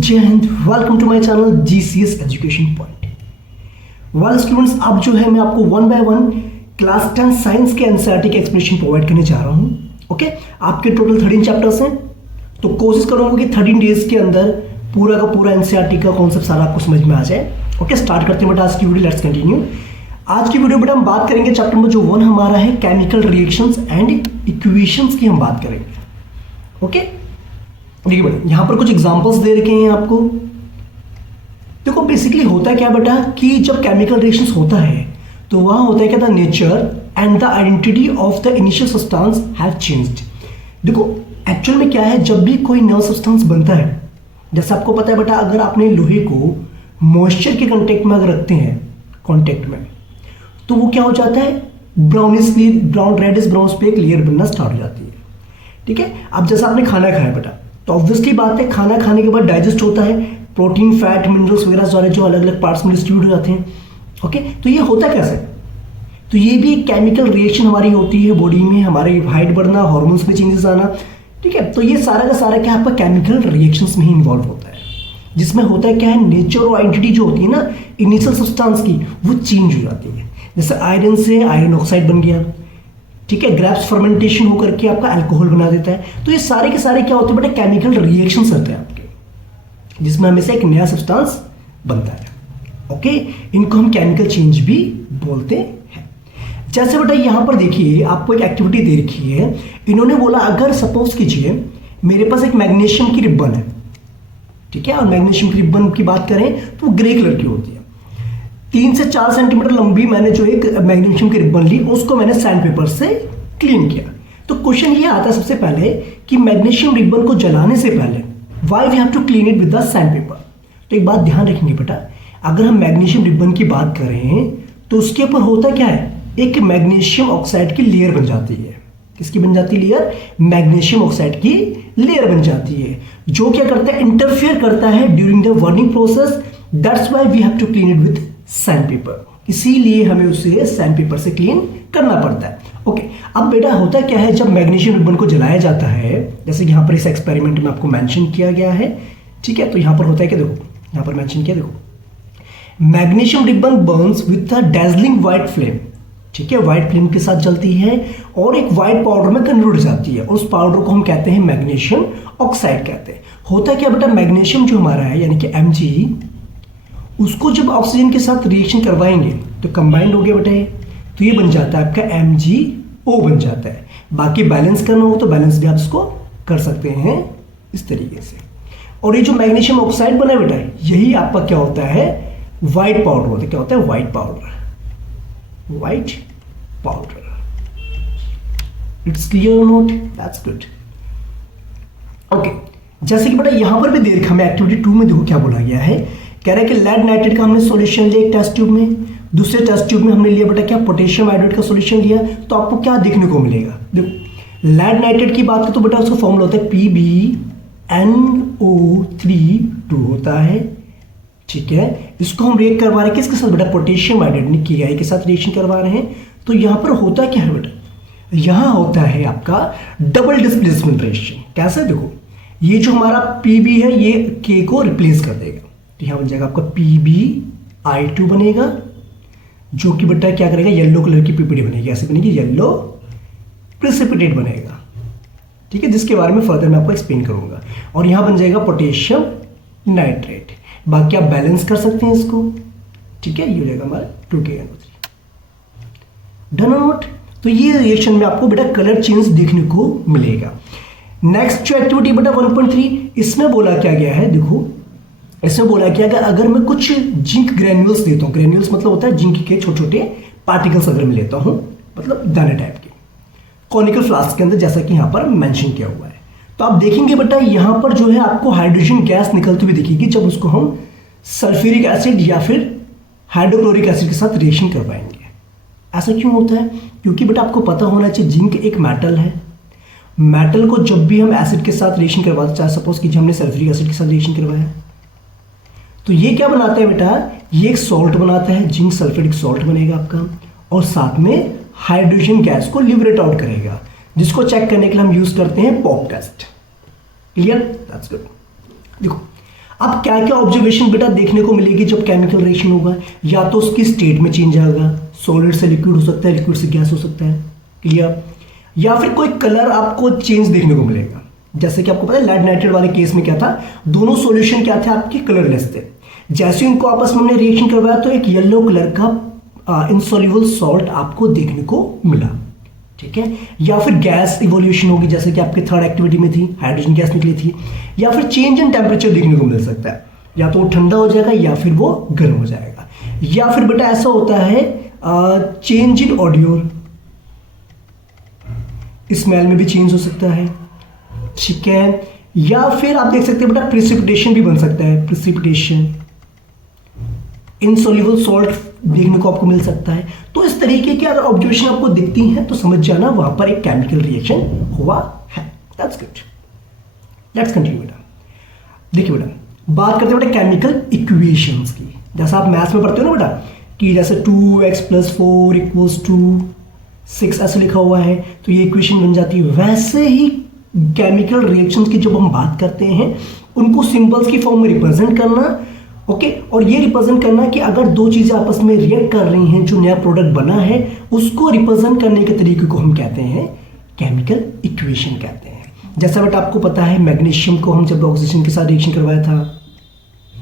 जय Hind. Welcome to my channel GCS education point. Well students, अब जो है मैं आपको one by one class 10 science के एनसीईआरटी के एक्सप्लेनेशन प्रोवाइड करने जा रहा हूँ। ओके, आपके टोटल 13 चैप्टर्स हैं, तो कोशिश करूँगा कि 13 डेज के अंदर पूरा का पूरा एनसीईआरटी का कॉन्सेप्ट सारा आपको समझ में आ जाए। ओके, स्टार्ट करते हैं बेटा आज की वीडियो। Let's continue. आज की वीडियो बेटा हम बात करेंगे चैप्टर नंबर जो 1 हमारा है केमिकल रिएक्शंस एंड इक्वेशंस की हम बात करेंगे। ओके, देखिए बेटा यहाँ पर कुछ एग्जांपल्स दे रखे हैं आपको। देखो बेसिकली होता है क्या बेटा कि जब केमिकल रिएक्शंस होता है तो वहाँ होता है क्या, the nature and the identity of the initial substance have changed. देखो एक्चुअल में क्या है, जब भी कोई नया सब्सटेंस बनता है, जैसे आपको पता है बेटा, अगर आपने लोहे को मॉइस्चर के कांटेक्ट में अगर रखते हैं कांटेक्ट में, तो वो क्या हो जाता है, ब्राउनिश ब्राउन रेडिश ब्राउन पे एक लेयर बनना स्टार्ट हो जाती है। ठीक है, अब जैसा आपने खाना खाया बेटा, तो ऑब्वियसली बात है खाना खाने के बाद डाइजेस्ट होता है, प्रोटीन फैट मिनरल्स वगैरह सारे जो अलग अलग पार्ट्स में डिस्ट्रीब्यूट हो जाते हैं। ओके, तो ये होता कैसे, तो ये भी एक केमिकल रिएक्शन हमारी होती है बॉडी में, हमारी हाइट बढ़ना, हार्मोन्स में चेंजेस आना। ठीक है, तो ये सारा का सारा क्या आपका केमिकल रिएक्शंस में ही इन्वॉल्व होता है, जिसमें होता है क्या है, नेचर और आइडेंटिटी जो होती है ना इनिशियल सब्सटेंस की, वो चेंज हो जाती है। जैसे आयरन से आयरन ऑक्साइड बन गया, ठीक है, ग्रेप्स फर्मेंटेशन होकर के आपका अल्कोहल बना देता है। तो ये सारे के सारे क्या होते हैं बेटा, केमिकल रिएक्शंस होते हैं आपके, जिसमें हमें से एक नया सब्सटेंस बनता है। ओके, इनको हम केमिकल चेंज भी बोलते हैं। जैसे बेटा यहाँ पर देखिए आपको एक एक्टिविटी दे रखी है, इन्होंने बोला अगर सपोज कीजिए मेरे पास एक मैग्नीशियम की रिबन है, ठीक है, और मैग्नीशियम की रिबन की बात करें तो वो ग्रे कलर की होती है। 3 से 4 सेंटीमीटर लंबी मैंने जो एक मैग्नीशियम की रिबन ली, उसको मैंने सैंड पेपर से क्लीन किया। तो क्वेश्चन ये आता है सबसे पहले कि मैग्नीशियम रिबन को जलाने से पहले why we have to clean it with the sandpaper. तो एक बात ध्यान रखेंगे बेटा, अगर हम मैग्नीशियम रिबन की बात करें तो उसके ऊपर होता क्या है, एक मैग्नीशियम ऑक्साइड की लेयर बन जाती है। किसकी बन जाती है लेयर, मैग्नीशियम ऑक्साइड की लेयर बन जाती है, जो क्या करता है, इंटरफेयर करता है during the burning process. That's why we have to clean it with sandpaper, इसीलिए हमें उसे सैंड पेपर से क्लीन करना पड़ता है। ओके, अब बेटा होता क्या है, जब मैग्नीशियम रिबन को जलाया जाता है, जैसे कि यहाँ पर इस एक्सपेरिमेंट में आपको मेंशन किया गया है, ठीक है, तो यहाँ पर होता है कि देखो यहाँ पर मेंशन किया, देखो magnesium ribbon Burns with a dazzling white flame. ठीक है, व्हाइट फ्लेम के साथ जलती है और एक व्हाइट पाउडर में कन्वर्ट हो जाती है, उस पाउडर को हम कहते हैं मैग्नीशियम ऑक्साइड कहते हैं। होता क्या बेटा, मैग्नीशियम जो हमारा है यानी कि Mg, उसको जब ऑक्सीजन के साथ रिएक्शन करवाएंगे तो कंबाइंड हो गया बेटा ये, तो ये बन जाता है आपका MgO बन जाता है। बाकी बैलेंस करना हो तो बैलेंस भी आप इसको कर सकते हैं इस तरीके से। और ये जो मैग्नीशियम ऑक्साइड बना बेटा, यही आपका क्या होता है, व्हाइट पाउडर होता है। क्या होता है, white powder, white powder. It's clear note, that's good. Okay, जैसे कि बेटा यहां पर भी दे रखा, हमें एक्टिविटी 2 में देखो क्या बोला गया है, कह रहा है कि लेड नाइट्रेट का हमने सॉल्यूशन लिया एक टेस्ट ट्यूब में, दूसरे टेस्ट ट्यूब में हमने लिया बेटा क्या, पोटेशियम हाइड्रेट का सॉल्यूशन लिया। तो आपको क्या देखने को मिलेगा, देखो लेड नाइट्रेट की बात करें तो बेटा उसका फॉर्मूला होता है PbNO3 होता है। ठीक है, इसको हम रिएक्ट करवा रहे हैं किसके साथ बेटा, पोटेशियम हाइड्रेट की के साथ रिएक्शन करवा रहे हैं। तो यहाँ पर होता क्या है बेटा, यहाँ होता है आपका डबल डिस्प्लेसमेंट रिएक्शन। कैसे, देखो ये जो हमारा Pb है ये K को रिप्लेस कर देगा, तो यहाँ बन जाएगा आपका PbI2 बनेगा, जो कि बेटा क्या करेगा, येलो कलर की पीपीडी बनेगी, ऐसे बनेगी, येलो प्रेसिपिटेट बनेगा। ठीक है, जिसके बारे में फर्दर मैं आपको एक्सप्लेन करूंगा। और यहाँ बन जाएगा पोटेशियम नाइट्रेट। बाकी आप बैलेंस कर सकते हैं इसको। ठीक है, ये हो जाएगा हमारा 2KNO3 डन नोट। तो ये रिएक्शन में आपको बेटा कलर चेंज देखने को मिलेगा। नेक्स्ट जो एक्टिविटी बेटा 1.3, इसमें बोला क्या गया है, देखो इसमें बोला क्या कि अगर मैं कुछ जिंक ग्रेन्यूल्स देता हूँ, ग्रेन्यूल्स मतलब होता है जिंक के छोटे छोटे पार्टिकल्स अगर मैं लेता हूँ, मतलब दाने टाइप के, कॉनिकल फ्लास्क के अंदर, जैसा कि यहाँ पर मेंशन किया हुआ है, तो आप देखेंगे बेटा यहाँ पर जो है आपको हाइड्रोजन गैस निकलती हुई दिखेगी जब उसको हम सल्फ्यूरिक एसिड या फिर हाइड्रोक्लोरिक एसिड के साथ रिएक्शन करवाएंगे। ऐसा क्यों होता है, क्योंकि बेटा आपको पता होना चाहिए जिंक एक मेटल है, मेटल को जब भी हम एसिड के साथ रिएक्शन करवाते, चाहे सपोज कीजिए हमने सल्फ्यूरिक एसिड के साथ रिएक्शन करवाया, तो ये क्या बनाता है बेटा, ये एक सॉल्ट बनाता है, जिंक सल्फेटिक सॉल्ट बनेगा आपका, और साथ में हाइड्रोजन गैस को लिबरेट आउट करेगा, जिसको चेक करने के लिए हम यूज करते हैं pop test. Clear, that's good. देखो अब क्या क्या ऑब्जर्वेशन बेटा देखने को मिलेगी जब केमिकल रिएक्शन होगा? या तो उसकी स्टेट में चेंज आएगा, सॉलिड से लिक्विड हो सकता है, लिक्विड से गैस हो सकता है, क्लियर? या फिर कोई कलर आपको चेंज देखने को मिलेगा। जैसे कि आपको पता है लेड नाइट्रेट वाले केस में क्या था, दोनों सॉल्यूशन क्या थे आपके, कलरलेस थे। जैसे इनको आपस में हमने रिएक्शन करवाया तो एक येलो कलर का इनसॉल्युबल सॉल्ट आपको देखने को मिला, ठीक है? या फिर गैस इवोल्यूशन होगी, जैसे कि आपके थर्ड एक्टिविटी में थी, हाइड्रोजन गैस निकली थी। या फिर चेंज इन टेम्परेचर देखने को मिल सकता है, या तो वो ठंडा हो जाएगा या फिर वो गर्म हो जाएगा। या फिर बेटा ऐसा होता है चेंज इन ऑडियो, स्मेल में भी चेंज हो सकता है, ठीक है? या फिर आप देख सकते हैं बेटा प्रिसिपिटेशन भी बन सकता है, प्रिसिपिटेशन, इनसॉल्युबल सॉल्ट देखने को आपको मिल सकता है। तो इस तरीके की अगर ऑब्जर्वेशन आपको दिखती हैं तो समझ जाना वहां पर एक केमिकल रिएक्शन हुआ है। दैट्स गुड, लेट्स कंटिन्यू बेटा। देखिए बेटा बात करते हैं बेटा केमिकल इक्वेशंस की। जैसा आप मैथ्स में पढ़ते हो ना बेटा कि जैसे 2x + 4 = 6 ऐसे लिखा हुआ है तो ये इक्वेशन बन जाती है। वैसे ही केमिकल रिएक्शंस की जब हम बात करते हैं उनको सिंबल्स की फॉर्म में रिप्रेजेंट करना, ओके? और ये रिप्रेजेंट करना कि अगर दो चीजें आपस में रिएक्ट कर रही हैं, जो नया प्रोडक्ट बना है उसको रिप्रेजेंट करने के तरीके को हम कहते हैं केमिकल इक्वेशन कहते हैं। जैसा बेटा आपको पता है मैग्नीशियम को हम जब ऑक्सीजन के साथ रिएक्शन करवाया था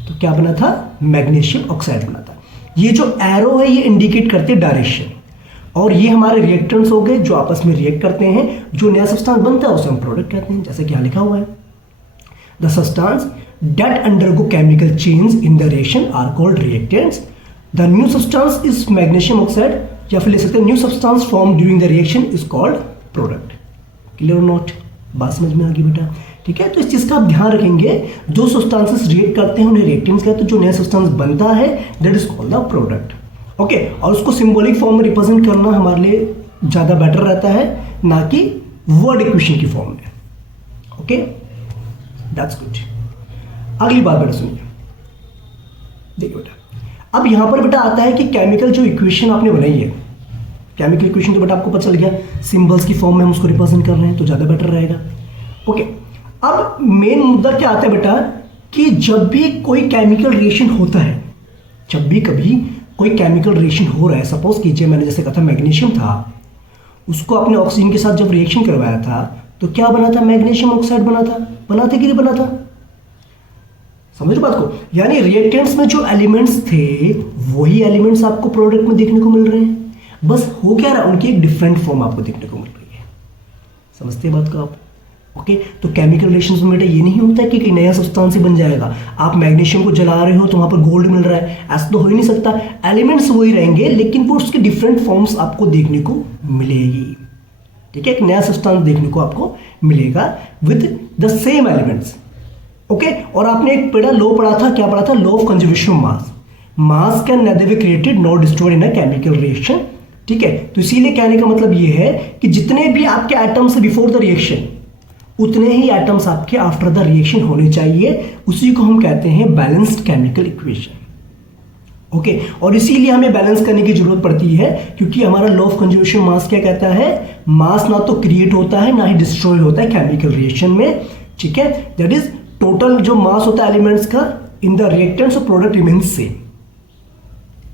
तो क्या बना था, मैग्नीशियम ऑक्साइड बना था। ये जो एरो है ये इंडिकेट करते हैं डायरेक्शन, और ये हमारे रिएक्टेंट्स हो गए जो आपस में रिएक्ट करते हैं, जो नया सब्सटेंस बनता है उसे हम प्रोडक्ट कहते हैं। जैसे क्या लिखा हुआ है, the substance that undergo chemical change in the reaction are called reactants. The new substance is magnesium oxide, या फिर ले सकते हैं new substance formed during the reaction is called product. Clear or not? बात समझ में आ गई बेटा, ठीक है? तो इस चीज का आप ध्यान रखेंगे, जो सब्सटेंसेस रिएक्ट करते हैं उन्हें रिएक्टेंट्स कहते हैं, जो नया सब्सटेंस बनता है that is called the product, okay? और उसको सिंबॉलिक फॉर्म में रिप्रेजेंट करना हमारे लिए ज्यादा बेटर रहता है, ना कि वर्ड इक्वेशन की फॉर्म में, ओके? That's good. अगली बात बेटा सुनिए, देखिए बेटा अब यहां पर बेटा आता है कि केमिकल जो इक्वेशन आपने बनाई है, केमिकल इक्वेशन तो बेटा आपको पता चल गया सिंबल्स की फॉर्म में हम उसको रिप्रेजेंट कर रहे हैं तो ज्यादा बेटर रहेगा, ओके? अब मेन मुद्दा क्या आता है बेटा कि जब भी कोई केमिकल रिएक्शन होता है, जब भी कभी कोई केमिकल रिएक्शन हो रहा है, सपोज कीजिए मैंने जैसे कहा था मैग्नीशियम था, उसको आपने ऑक्सीजन के साथ जब रिएक्शन करवाया था तो क्या बना था, मैग्नीशियम ऑक्साइड बना था। बना था कि नहीं बना था? समझ बात को, यानी रिएक्टेंट्स में जो एलिमेंट्स थे वही एलिमेंट्स आपको प्रोडक्ट में देखने को मिल रहे हैं, बस हो क्या रहा, उनकी एक डिफरेंट फॉर्म आपको देखने को मिल रही है। समझते हैं बात को आप, ओके? तो केमिकल रिएक्शंस में बेटा ये नहीं होता है कि कोई नया सब्सटेंस ही बन जाएगा। आप मैग्नीशियम को जला रहे हो तो वहां पर गोल्ड मिल रहा है, ऐसा तो हो ही नहीं सकता। एलिमेंट्स वही रहेंगे लेकिन वो उसकी डिफरेंट फॉर्म्स आपको देखने को मिलेगी, ठीक है? एक नया सब्सटेंस देखने को आपको मिलेगा with the same elements, okay? और आपने एक बड़ा लॉ पढ़ा था, क्या पढ़ा था, law of conservation of mass. Mass can nether be created nor destroyed in a chemical reaction, ठीक है? तो इसीलिए कहने का मतलब ये है कि जितने भी आपके एटम्स बिफोर द रिएक्शन उतने ही एटम्स आपके आफ्टर द रिएक्शन होने चाहिए, उसी को हम कहते हैं बैलेंस्ड केमिकल इक्वेशन, ओके? और इसीलिए हमें बैलेंस करने की जरूरत पड़ती है क्योंकि हमारा लॉ ऑफ कंजर्वेशन मास क्या कहता है, मास ना तो क्रिएट होता है ना ही डिस्ट्रॉय होता है केमिकल रिएक्शन में, ठीक है? दैट इज टोटल जो मास होता है एलिमेंट्स का in the reactants of product remains same,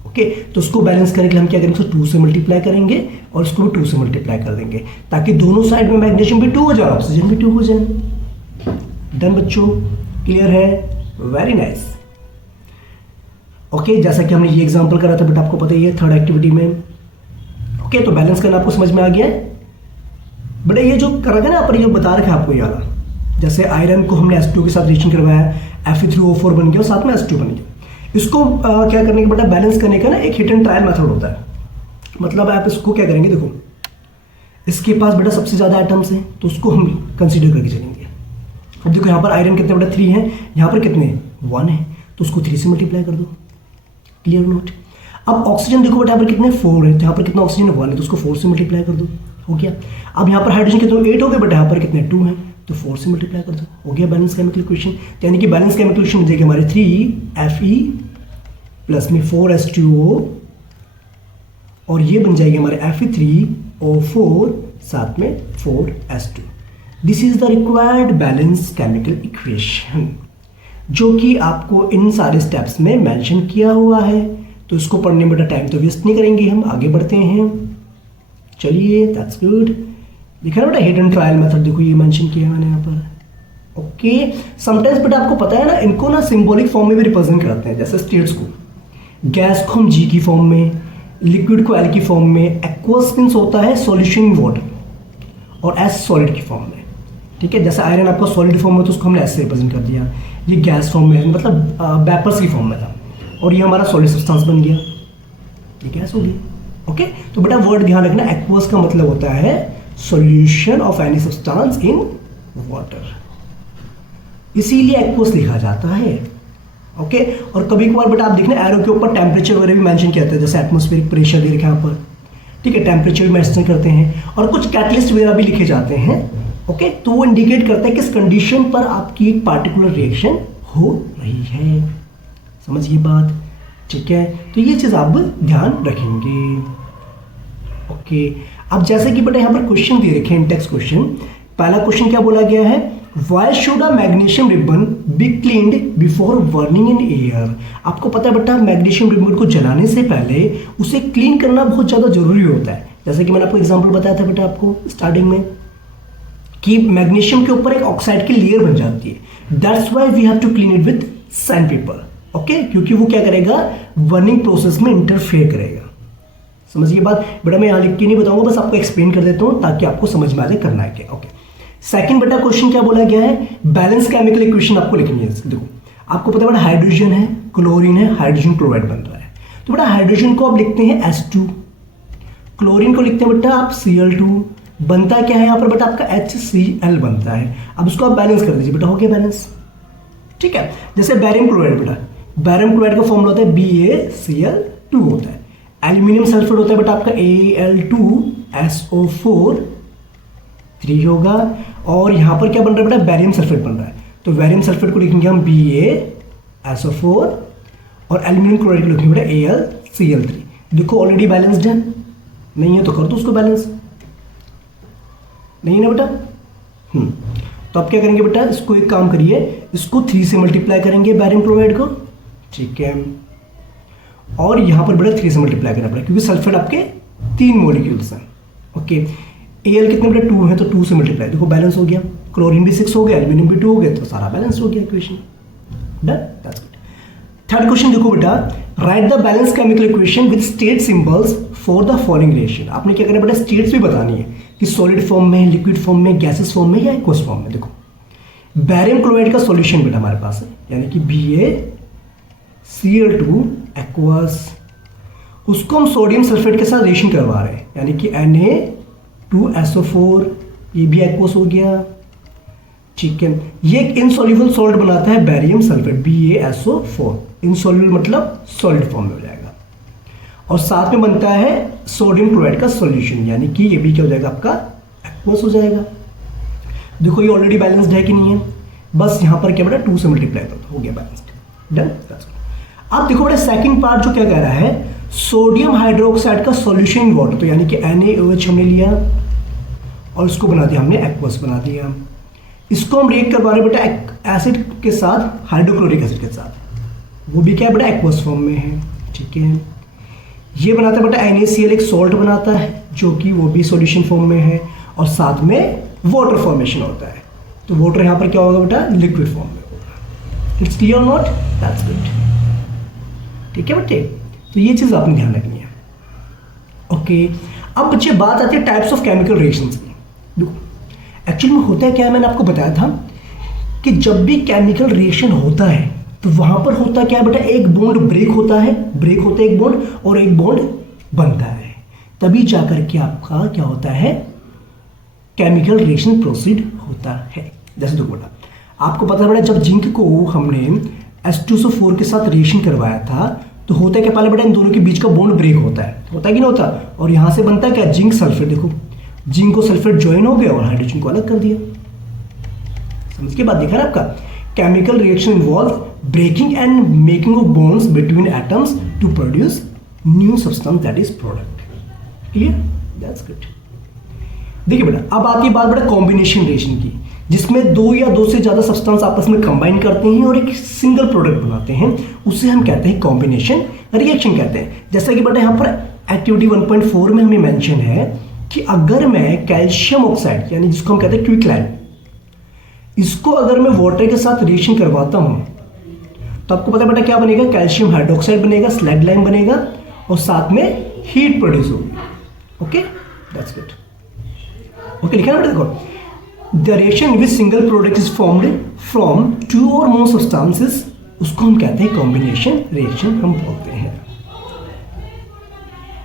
okay? तो उसको बैलेंस करने के लिए हम क्या करेंगे, 2 से मल्टीप्लाई करेंगे और उसको भी 2 से मल्टीप्लाई कर देंगे ताकि दोनों साइड में मैग्नीशियम भी 2 हो जाए, ऑक्सीजन भी 2 हो जाए। डन बच्चों, क्लियर है? Very nice, okay? जैसा कि हमने ये एग्जांपल करा था बेटा आपको पता ही है थर्ड एक्टिविटी में, ओके? तो बैलेंस करना आपको समझ में आ गया है बेटा। ये जो करा गया ना पर ये बता रखा है आपको, ये वाला जैसे आयरन को हमने H2 के साथ रिएक्शन करवाया, Fe3O4 बन गया और साथ में H2 बन गया। इसको क्या करने का बेटा, बैलेंस करने का ना एक हिट एंड ट्रायल मेथड होता है। मतलब आप इसको क्या करेंगे, देखो इसके पास बेटा सबसे ज्यादा एटम्स हैं तो उसको हम कंसीडर करके चलेंगे। अब देखो यहाँ पर आयरन कितने बेटा 3 है, यहाँ पर कितने 1 है, तो उसको 3 से मल्टीप्लाई कर दो, क्लियर नोट? अब ऑक्सीजन देखो बेटा यहाँ पर कितने 4 है, तो यहाँ पर कितना ऑक्सीजन 1 है तो उसको 4 से मल्टीप्लाई कर दो, हो गया। अब यहाँ पर हाइड्रोजन कितने 8 हो गए बेटा, यहाँ पर कितने 2 है तो 4 से मल्टीप्लाई कर दो, हो गया बैलेंस केमिकल इक्वेशन। यानी कि बैलेंस केमिकल इक्वेशन हो जाएगी हमारे 3Fe प्लस में 4H2O और ये बन जाएगी हमारे Fe3O4 साथ में 4H2। This is the required balance chemical equation. जो कि आपको इन सारे स्टेप्स में मेंशन किया हुआ है। तो इसको पढ़ने में बेटा टाइम तो वेस्ट नहीं करेंगे, हम आगे बढ़ते हैं। चलिए, दैट्स गुड। दिखा ना बेटा हिडन ट्रायल मेथड, देखो ये मेंशन किया मैंने यहाँ पर। ओके, समटाइम्स बेटा आपको पता है ना, इनको ना सिंबॉलिक फॉर्म में भी रिप्रेजेंट करते हैं। जैसे स्टेट्स को, गैस को हम जी की फॉर्म में, लिक्विड को एल की फॉर्म में, एक्वस मींस होता है सॉल्यूशन इन वाटर, और एस सॉलिड की फॉर्म में। ठीक है, जैसे आयरन आपका सॉलिड फॉर्म में तो उसको हमने ऐसे रिप्रेजेंट कर दिया, ये गैस फॉर्म में मतलब वेपर्स की फॉर्म में था, और ये हमारा सॉलिड सब्सटेंस बन गया, ये गैस हो गई। ओके, तो बेटा वर्ड ध्यान रखना, एक्वस का मतलब होता है solution of any substance in water, इसीलिए एक्वस लिखा जाता है। ओके, और कभी कभार बेटा आप देखना एरो के ऊपर टेम्परेचर वगैरह भी मेंशन किया जाता है, जैसे एटमॉस्फेरिक प्रेशर दे रखा है यहाँ पर। ठीक है, टेम्परेचर भी मेंशन करते हैं, और कुछ कैटलिस्ट वगैरह भी लिखे जाते हैं। ओके, तो वो इंडिकेट करता है किस कंडीशन पर आपकी एक पार्टिकुलर रिएक्शन हो रही है। समझिए बात, ठीक है, तो ये चीज आप ध्यान रखेंगे। ओके, अब जैसे कि बेटा यहाँ पर क्वेश्चन दे रखे हैं, टेक्स्ट क्वेश्चन। पहला क्वेश्चन क्या बोला गया है, why should a magnesium ribbon be cleaned before burning in air. आपको पता है बेटा मैग्नीशियम रिबन को जलाने से पहले उसे क्लीन करना बहुत ज्यादा जरूरी होता है। जैसे कि मैंने आपको एग्जांपल बताया था बेटा आपको स्टार्टिंग में कि मैग्नीशियम के ऊपर एक ऑक्साइड की लेयर बन जाती है, that's why we have to clean it with sandpaper. Okay, क्योंकि वो क्या करेगा, बर्निंग प्रोसेस में इंटरफेयर करेगा। समझिए बात बेटा, मैं यहाँ लिख के नहीं बताऊंगा, बस आपको एक्सप्लेन कर देता हूँ ताकि आपको समझ में आ जाए करना है क्या। ओके, सेकंड बेटा क्वेश्चन क्या बोला गया है, बैलेंस केमिकल इक्वेशन आपको लिखनी है। देखो आपको पता है बेटा हाइड्रोजन है, क्लोरीन है, हाइड्रोजन क्लोराइड बन रहा है। तो बेटा हाइड्रोजन को आप लिखते हैं H2, क्लोरीन को लिखते हैं बेटा आप Cl2, बनता क्या है यहाँ पर बेटा आपका HCl बनता है। अब उसको आप बैलेंस कर दीजिए बेटा, हो गया बैलेंस। ठीक है, जैसे बैरियम क्लोराइड बेटा, बैरियम क्लोराइड का फॉर्मूला होता है BaCl2 होता है। एल्यूमिनियम सल्फेट होता है बेटा आपका Al2SO4 3 होगा, और यहाँ पर क्या बन रहा है बेटा, बैरियम सल्फेट बन रहा है। तो बैरियम सल्फेट को लिखेंगे हम BaSO4, और एल्यूमिनियम क्लोराइड को लिखेंगे बेटा AlCl3। देखो ऑलरेडी बैलेंस्ड है, नहीं है तो कर दो उसको बैलेंस, नहीं है ना बेटा। तो आप क्या करेंगे बेटा, इसको एक काम करिए, इसको 3 से मल्टीप्लाई करेंगे बैरियम क्लोराइड को। ठीक है, और यहां पर बेटा 3 से मल्टीप्लाई करना पड़ेगा, क्योंकि सल्फेट आपके 3 मॉलिक्यूल्स हैं। ओके, Al कितने बेटा 2 है, तो 2 से मल्टीप्लाई, देखो बैलेंस हो गया। क्लोरीन भी 6 हो गया, एल्यूमिनियम भी 2 हो गया, तो सारा बैलेंस हो गया equation. Done, that's good. Third question देखो बेटा, right the balance chemical equation with state symbols for the following reaction. आपने क्या करना बेटा, स्टेट्स भी बतानी है कि सॉलिड फॉर्म में, लिक्विड फॉर्म में, गैसेस फॉर्म में या एक्वस फॉर्म में। देखो बैरियम क्लोराइड का सॉल्यूशन बेटा हमारे पास है, यानी कि BaCl2 एक्वस, उसको हम सोडियम सल्फेट के साथ रिएक्शन करवा रहे हैं, यानी कि Na2SO4, ये भी एक्वस हो गया। ठीक है, ये एक इनसॉल्युबल सॉल्ट बनाता है बैरियम सल्फेट BaSO4, इनसॉल्युबल मतलब सॉलिड फॉर्म में हो जाएगा, और साथ में बनता है सोडियम क्लोराइड का सॉल्यूशन, यानी कि ये भी क्या हो जाएगा आपका, एक्वस हो जाएगा। देखो ये ऑलरेडी बैलेंस्ड है कि नहीं है, बस यहां पर क्या बेटा 2 से मल्टीप्लाई कर दो, हो गया बैलेंस्ड। डन। अब देखो बेटा सेकंड पार्ट जो क्या कह रहा है, सोडियम हाइड्रोक्साइड का सॉल्यूशन इन वाटर, तो यानी कि NaOH हमने लिया और इसको बना दिया हमने एक्वस बना दिया। इसको हम रिएक्ट करवा रहे बेटा एसिड के साथ, हाइड्रोक्लोरिक एसिड के साथ, वो भी क्या बेटा एक्वस फॉर्म में है। ठीक है, ये बनाता है बेटा NaCl, एक सॉल्ट बनाता है जो कि वो भी सॉल्यूशन फॉर्म में है, और साथ में वाटर फॉर्मेशन होता है। तो वाटर यहाँ पर क्या होगा बेटा, लिक्विड फॉर्म में होगा। It's clear not, that's good. ठीक है बेटे, तो ये चीज आपने ध्यान रखनी है। ओके, अब बच्चे बात आती है टाइप्स ऑफ केमिकल रिएक्शंस की। देखो एक्चुअली में होता है क्या है, मैंने आपको बताया था कि जब भी केमिकल रिएक्शन होता है तो वहां पर होता क्या है बेटा, एक बॉन्ड ब्रेक होता है, ब्रेक होता है एक बॉन्ड, और एक बॉन्ड बनता है, तभी जाकर के आपका क्या होता है, केमिकल रिएक्शन प्रोसीड होता है। जैसे देखो बेटा आपको पता है बेटा, जब जिंक को हमने H2SO4 के साथ रिएक्शन करवाया था तो होता है क्या, पहले बेटा इन दोनों के बीच का बॉन्ड ब्रेक होता है कि नहीं होता, और यहां से बनता है क्या, जिंक सल्फेट। देखो जिंक को सल्फेट ज्वाइन हो गया और हाइड्रोजन को अलग कर दिया। समझ के बाद देखा ना आपका, chemical reaction involve breaking and making of bonds between atoms to produce new substance that is product. Clear, that's good. देखिए बेटा अब आती है बात बेटा कॉम्बिनेशन रिएक्शन की, जिसमें दो या दो से ज़्यादा सब्सटेंस आपस में कंबाइन करते हैं और एक सिंगल प्रोडक्ट बनाते हैं, उसे हम कहते हैं कॉम्बिनेशन रिएक्शन कहते हैं। जैसा कि बेटा यहाँ पर एक्टिविटी 1.4 में हमें मेंशन है कि अगर मैं कैल्शियम ऑक्साइड यानी जिसको हम कहते हैं क्विकलाइम, इसको अगर मैं वाटर के साथ रिएक्शन करवाता हूँ तो आपको पता है बेटा क्या बनेगा, कैल्शियम हाइड्रोक्साइड बनेगा, स्लैग लाइम बनेगा और साथ में हीट प्रोड्यूस होगी। Okay, that's good. ओके, लिखा है बेटा, देखो the reaction with single product is formed from two or more substances, उसको हम कहते हैं कॉम्बिनेशन रिएक्शन हम बोलते हैं।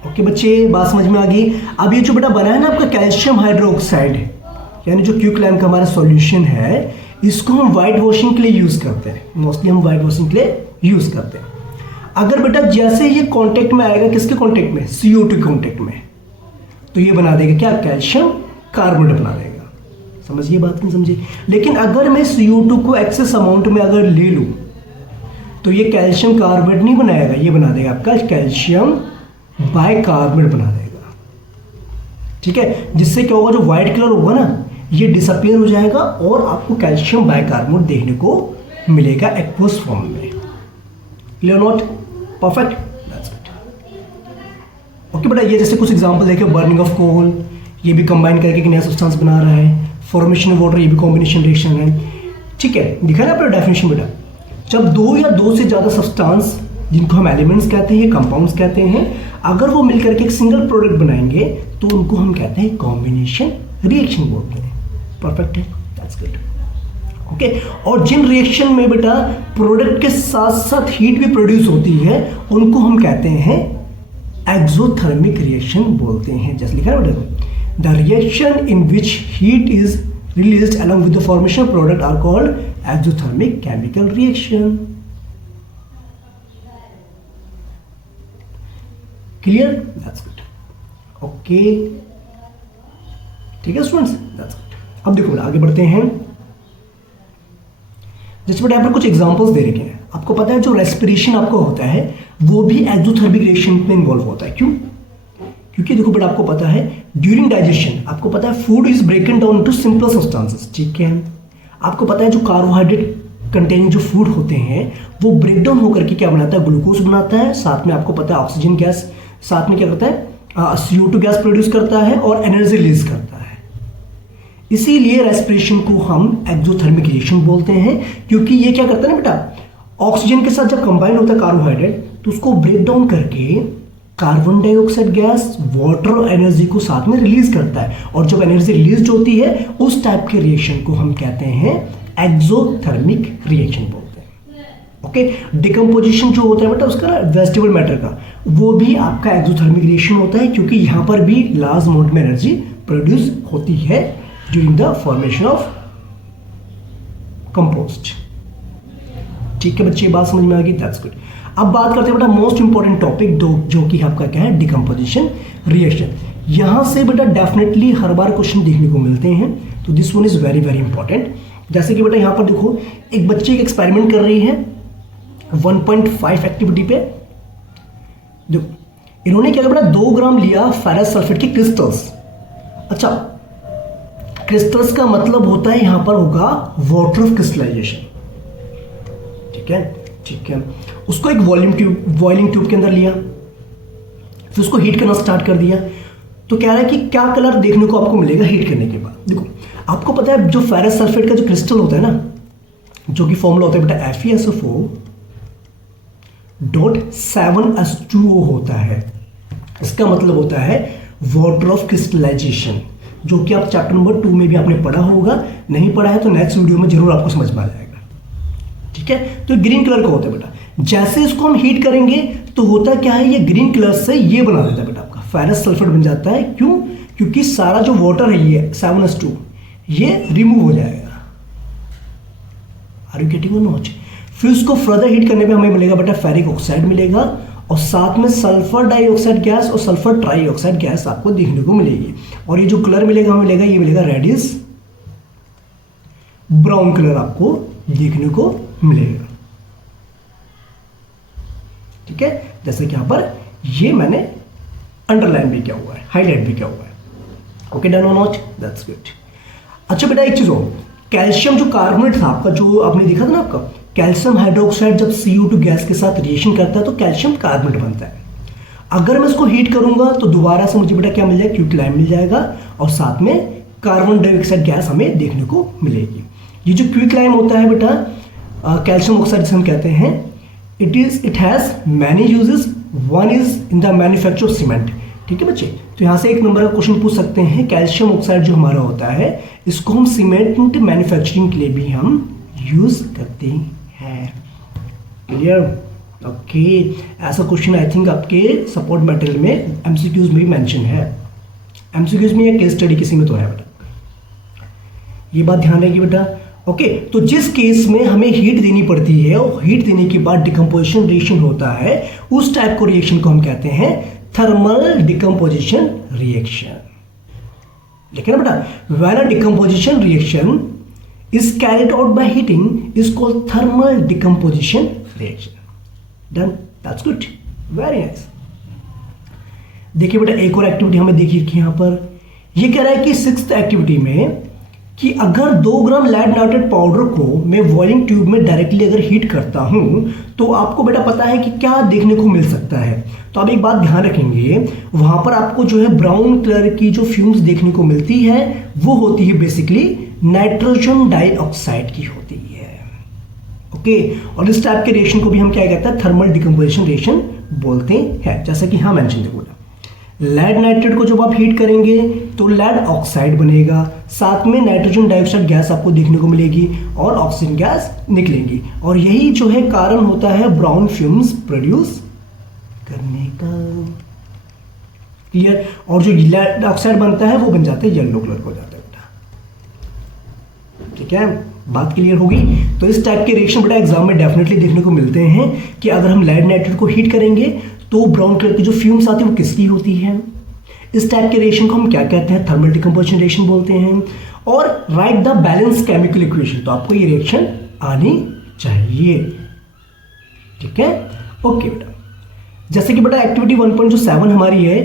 ओके बच्चे, बात समझ में आ गई। अब ये जो बेटा बना है ना आपका कैल्शियम हाइड्रोक्साइड यानी जो क्विकलाइम का हमारा सॉल्यूशन है, इसको हम वाइट वॉशिंग के लिए यूज करते हैं, मोस्टली हम वाइट वॉशिंग के लिए यूज करते हैं। अगर बेटा जैसे ये कांटेक्ट में आएगा, किसके कांटेक्ट में, CO2 कांटेक्ट में, तो ये बना देगा क्या, कैल्शियम कार्बोनेट बना देगा। समझिए बात, नहीं समझिए। लेकिन अगर मैं CO2 को एक्सेस अमाउंट में अगर ले लूं तो ये कैल्शियम कार्बोनेट नहीं बनाएगा, ये बना देगा आपका कैल्शियम बाइकार्बोनेट बना देगा। ठीक है, जिससे क्या होगा, जो व्हाइट कलर होगा ना ये डिसअपियर हो जाएगा और आपको कैल्शियम बाइकार्बोनेट देखने को मिलेगा एक्वस फॉर्म में। Clear not, perfect, that's good. Okay बेटा, ये जैसे कुछ एग्जांपल देखे, बर्निंग ऑफ कोल, ये भी कंबाइन करके एक नया सब्सटेंस बना रहा है, फॉर्मेशन ऑफ वाटर, ये भी कॉम्बिनेशन रिएक्शन है। ठीक है, दिखा ना अपना डेफिनेशन बेटा, जब दो या दो से ज्यादा सब्सटेंस जिनको हम एलिमेंट्स कहते हैं, कंपाउंड्स कहते हैं, अगर वो मिलकर के एक सिंगल प्रोडक्ट बनाएंगे तो उनको हम कहते हैं कॉम्बिनेशन रिएक्शन बोलते हैं। परफेक्ट है, दैट्स गुड। ओके, और जिन रिएक्शन में बेटा प्रोडक्ट के साथ साथ हीट भी प्रोड्यूस होती है, उनको हम कहते हैं एक्सोथर्मिक रिएक्शन बोलते हैं। जैसे लिखा है बेटा, the reaction in which heat is released along with the formation of product are called exothermic chemical reaction. Clear? That's good. Okay. ठीक है स्टूडेंट्स, that's good. अब देखो आगे बढ़ते हैं। जैसे बेटा यहाँ पर कुछ एग्जांपल्स दे रखे हैं। आपको पता है जो रेस्पिरेशन आपको होता है वो भी एक्सोथर्मिक रिएक्शन में इन्वॉल्व होता है। क्यों? क्योंकि देखो बेटा आपको पता है ड्यूरिंग डाइजेशन आपको पता है food is broken down to simple substances. ठीक है, आपको पता है जो कार्बोहाइड्रेट कंटेनिंग जो फूड होते हैं वो ब्रेक डाउन होकर के क्या बनाता है, ग्लूकोज बनाता है, साथ में आपको पता है ऑक्सीजन गैस, साथ में क्या करता है CO2 गैस प्रोड्यूस करता है और एनर्जी रिलीज करता है। इसीलिए रेस्पिरेशन को हम एक्सोथर्मिक रिएक्शन बोलते हैं, क्योंकि ये क्या करता है ना बेटा, ऑक्सीजन के साथ जब कंबाइन होता है कार्बोहाइड्रेट तो उसको ब्रेक डाउन करके कार्बन डाइऑक्साइड गैस, वाटर और एनर्जी को साथ में रिलीज करता है, और जब एनर्जी रिलीज होती है उस टाइप के रिएक्शन को हम कहते हैं एक्सोथर्मिक रिएक्शन बोलते हैं। ओके, डिकम्पोजिशन जो होता है बेटा उसका वेजिटेबल मैटर का, वो भी आपका एक्सोथर्मिक रिएक्शन होता है, क्योंकि यहाँ पर भी लार्ज अमाउंट में एनर्जी प्रोड्यूस होती है during the formation of compost. ठीक है बच्चे, बात समझ में आ गई, दैट्स गुड। अब बात करते हैं बेटा मोस्ट इंपॉर्टेंट टॉपिक जो कि आपका क्या है, डिकम्पोजिशन रिएक्शन। यहां से बेटा डेफिनेटली हर बार क्वेश्चन देखने को मिलते हैं, तो this one is very very important. जैसे कि बेटा यहां पर देखो एक बच्चे एक एक्सपेरिमेंट कर रही है 1.5 एक्टिविटी पे। देखो इन्होंने क्या बेटा 2 ग्राम लिया फेरस सल्फेट के क्रिस्टल्स। अच्छा, क्रिस्टल्स का मतलब होता है यहां पर होगा वाटर ऑफ क्रिस्टलाइजेशन। ठीक है, ठीक है, उसको एक बॉइलिंग ट्यूब के अंदर लिया, फिर उसको हीट करना स्टार्ट कर दिया। तो कह रहा है कि क्या कलर देखने को आपको मिलेगा हीट करने के बाद। देखो आपको पता है जो फेरस सल्फेट का जो क्रिस्टल होता है ना, जो कि फॉर्मूला होता है बेटा FeSO4.7H2O होता है। इसका मतलब होता है वाटर ऑफ क्रिस्टलाइजेशन, जो कि आप चैप्टर नंबर 2 में भी आपने पढ़ा होगा, नहीं पढ़ा है तो नेक्स्ट वीडियो में जरूर आपको समझ में आ जाएगा। ठीक है, तो ग्रीन कलर का होता है बेटा। जैसे इसको हम हीट करेंगे तो होता क्या है, ये ग्रीन कलर से ये बना देता है बेटा, आपका फेरस सल्फेट बन जाता है। क्यों? क्योंकि सारा जो वाटर है ये 7H2 ये रिमूव हो जाएगा। आर यू गेटिंग और नॉट? फिर उसको फर्दर हीट करने पे हमें मिलेगा बेटा फेरिक ऑक्साइड मिलेगा, और साथ में सल्फर डाइऑक्साइड गैस और सल्फर ट्राइऑक्साइड गैस आपको देखने को मिलेगी। और ये जो कलर मिलेगा हमें मिलेगा, ये मिलेगा रेडिश ब्राउन कलर आपको देखने को मिलेगा। ठीक है, जैसे कि यहां पर ये मैंने अंडरलाइन भी किया हुआ है, हाईलाइट भी किया हुआ है। ओके, डन और नॉट? That's good. अच्छा बेटा एक चीज हो, कैल्शियम जो कार्बोनेट था आपका, जो आपने देखा था ना आपका, कैल्शियम हाइड्रोक्साइड जब CO2 गैस के साथ रिएक्शन करता है तो कैल्शियम कार्बोनेट बनता है। अगर मैं इसको हीट करूंगा तो दोबारा से मुझे बेटा क्या मिल जाएगा, क्विकलाइम मिल जाएगा और साथ में कार्बन डाइऑक्साइड गैस हमें देखने को मिलेगी। ये जो क्विकलाइम होता है बेटा, कैल्शियम ऑक्साइड जिसे हम कहते हैं, it has many uses, one is in the manufacture of cement. ठीक है बच्चे, तो यहाँ से एक नंबर का क्वेश्चन पूछ सकते हैं, कैल्शियम ऑक्साइड जो हमारा होता है इसको हम सीमेंट मैन्युफैक्चरिंग के लिए भी हम यूज करते हैं। क्लियर? ओके, ऐसा क्वेश्चन आई थिंक आपके सपोर्ट मटेरियल में एमसीक्यूज में भी मेंशन है, एमसीक्यूज में या केस स्टडी किसी में तो है बेटा, ये बात ध्यान रखिए बेटा। ओके, तो जिस केस में हमें हीट देनी पड़ती है और हीट देने के बाद डिकम्पोजिशन रिएक्शन होता है, उस टाइप को रिएक्शन को हम कहते हैं थर्मल डिकम्पोजिशन रिएक्शन। लेकिन बेटा, when a decomposition reaction is carried out by heating is called thermal decomposition reaction. Done? That's good. Very nice. देखिए बेटा, एक और एक्टिविटी हमें देखिए कि यहाँ पर ये कह रहा है कि 6th एक्टिविटी में कि अगर 2 ग्राम लेड नाइट्रेट पाउडर को मैं बॉइलिंग ट्यूब में डायरेक्टली अगर हीट करता हूँ तो आपको बेटा पता है कि क्या देखने को मिल सकता है। तो आप एक बात ध्यान रखेंगे, वहां पर आपको जो है ब्राउन कलर की जो फ्यूम्स देखने को मिलती है वो होती है बेसिकली नाइट्रोजन डाइऑक्साइड की होती है। ओके, और इस टाइप के रिएक्शन को भी हम क्या कहते हैं, थर्मल डिकम्पोजिशन रिएक्शन बोलते हैं। जैसा कि हाँ मेंशन देखो, लेड नाइट्रेट को जब आप हीट करेंगे तो लेड ऑक्साइड बनेगा, साथ में नाइट्रोजन डाइऑक्साइड गैस आपको देखने को मिलेगी और ऑक्सीजन गैस निकलेंगी, और यही जो है कारण होता है ब्राउन फ्यूम्स प्रोड्यूस करने का। क्लियर? और जो लेड ऑक्साइड बनता है वो बन जाता है येलो कलर का हो जाता है बेटा। ठीक है, बात क्लियर होगी? तो इस टाइप के रिएक्शन बेटा एग्जाम में डेफिनेटली देखने को मिलते हैं कि अगर हम लेड नाइट्रेट को हीट करेंगे तो ब्राउन कलर की जो फ्यूम्स आती है वो किसकी होती है। इस टाइप के रिएक्शन को हम क्या कहते हैं, थर्मल डिकम्पोजिशन रिएक्शन बोलते हैं। और right the balance chemical equation, तो आपको ये रिएक्शन आनी चाहिए। ठीक है, ओके बेटा। जैसे कि बेटा एक्टिविटी 1.7 हमारी है,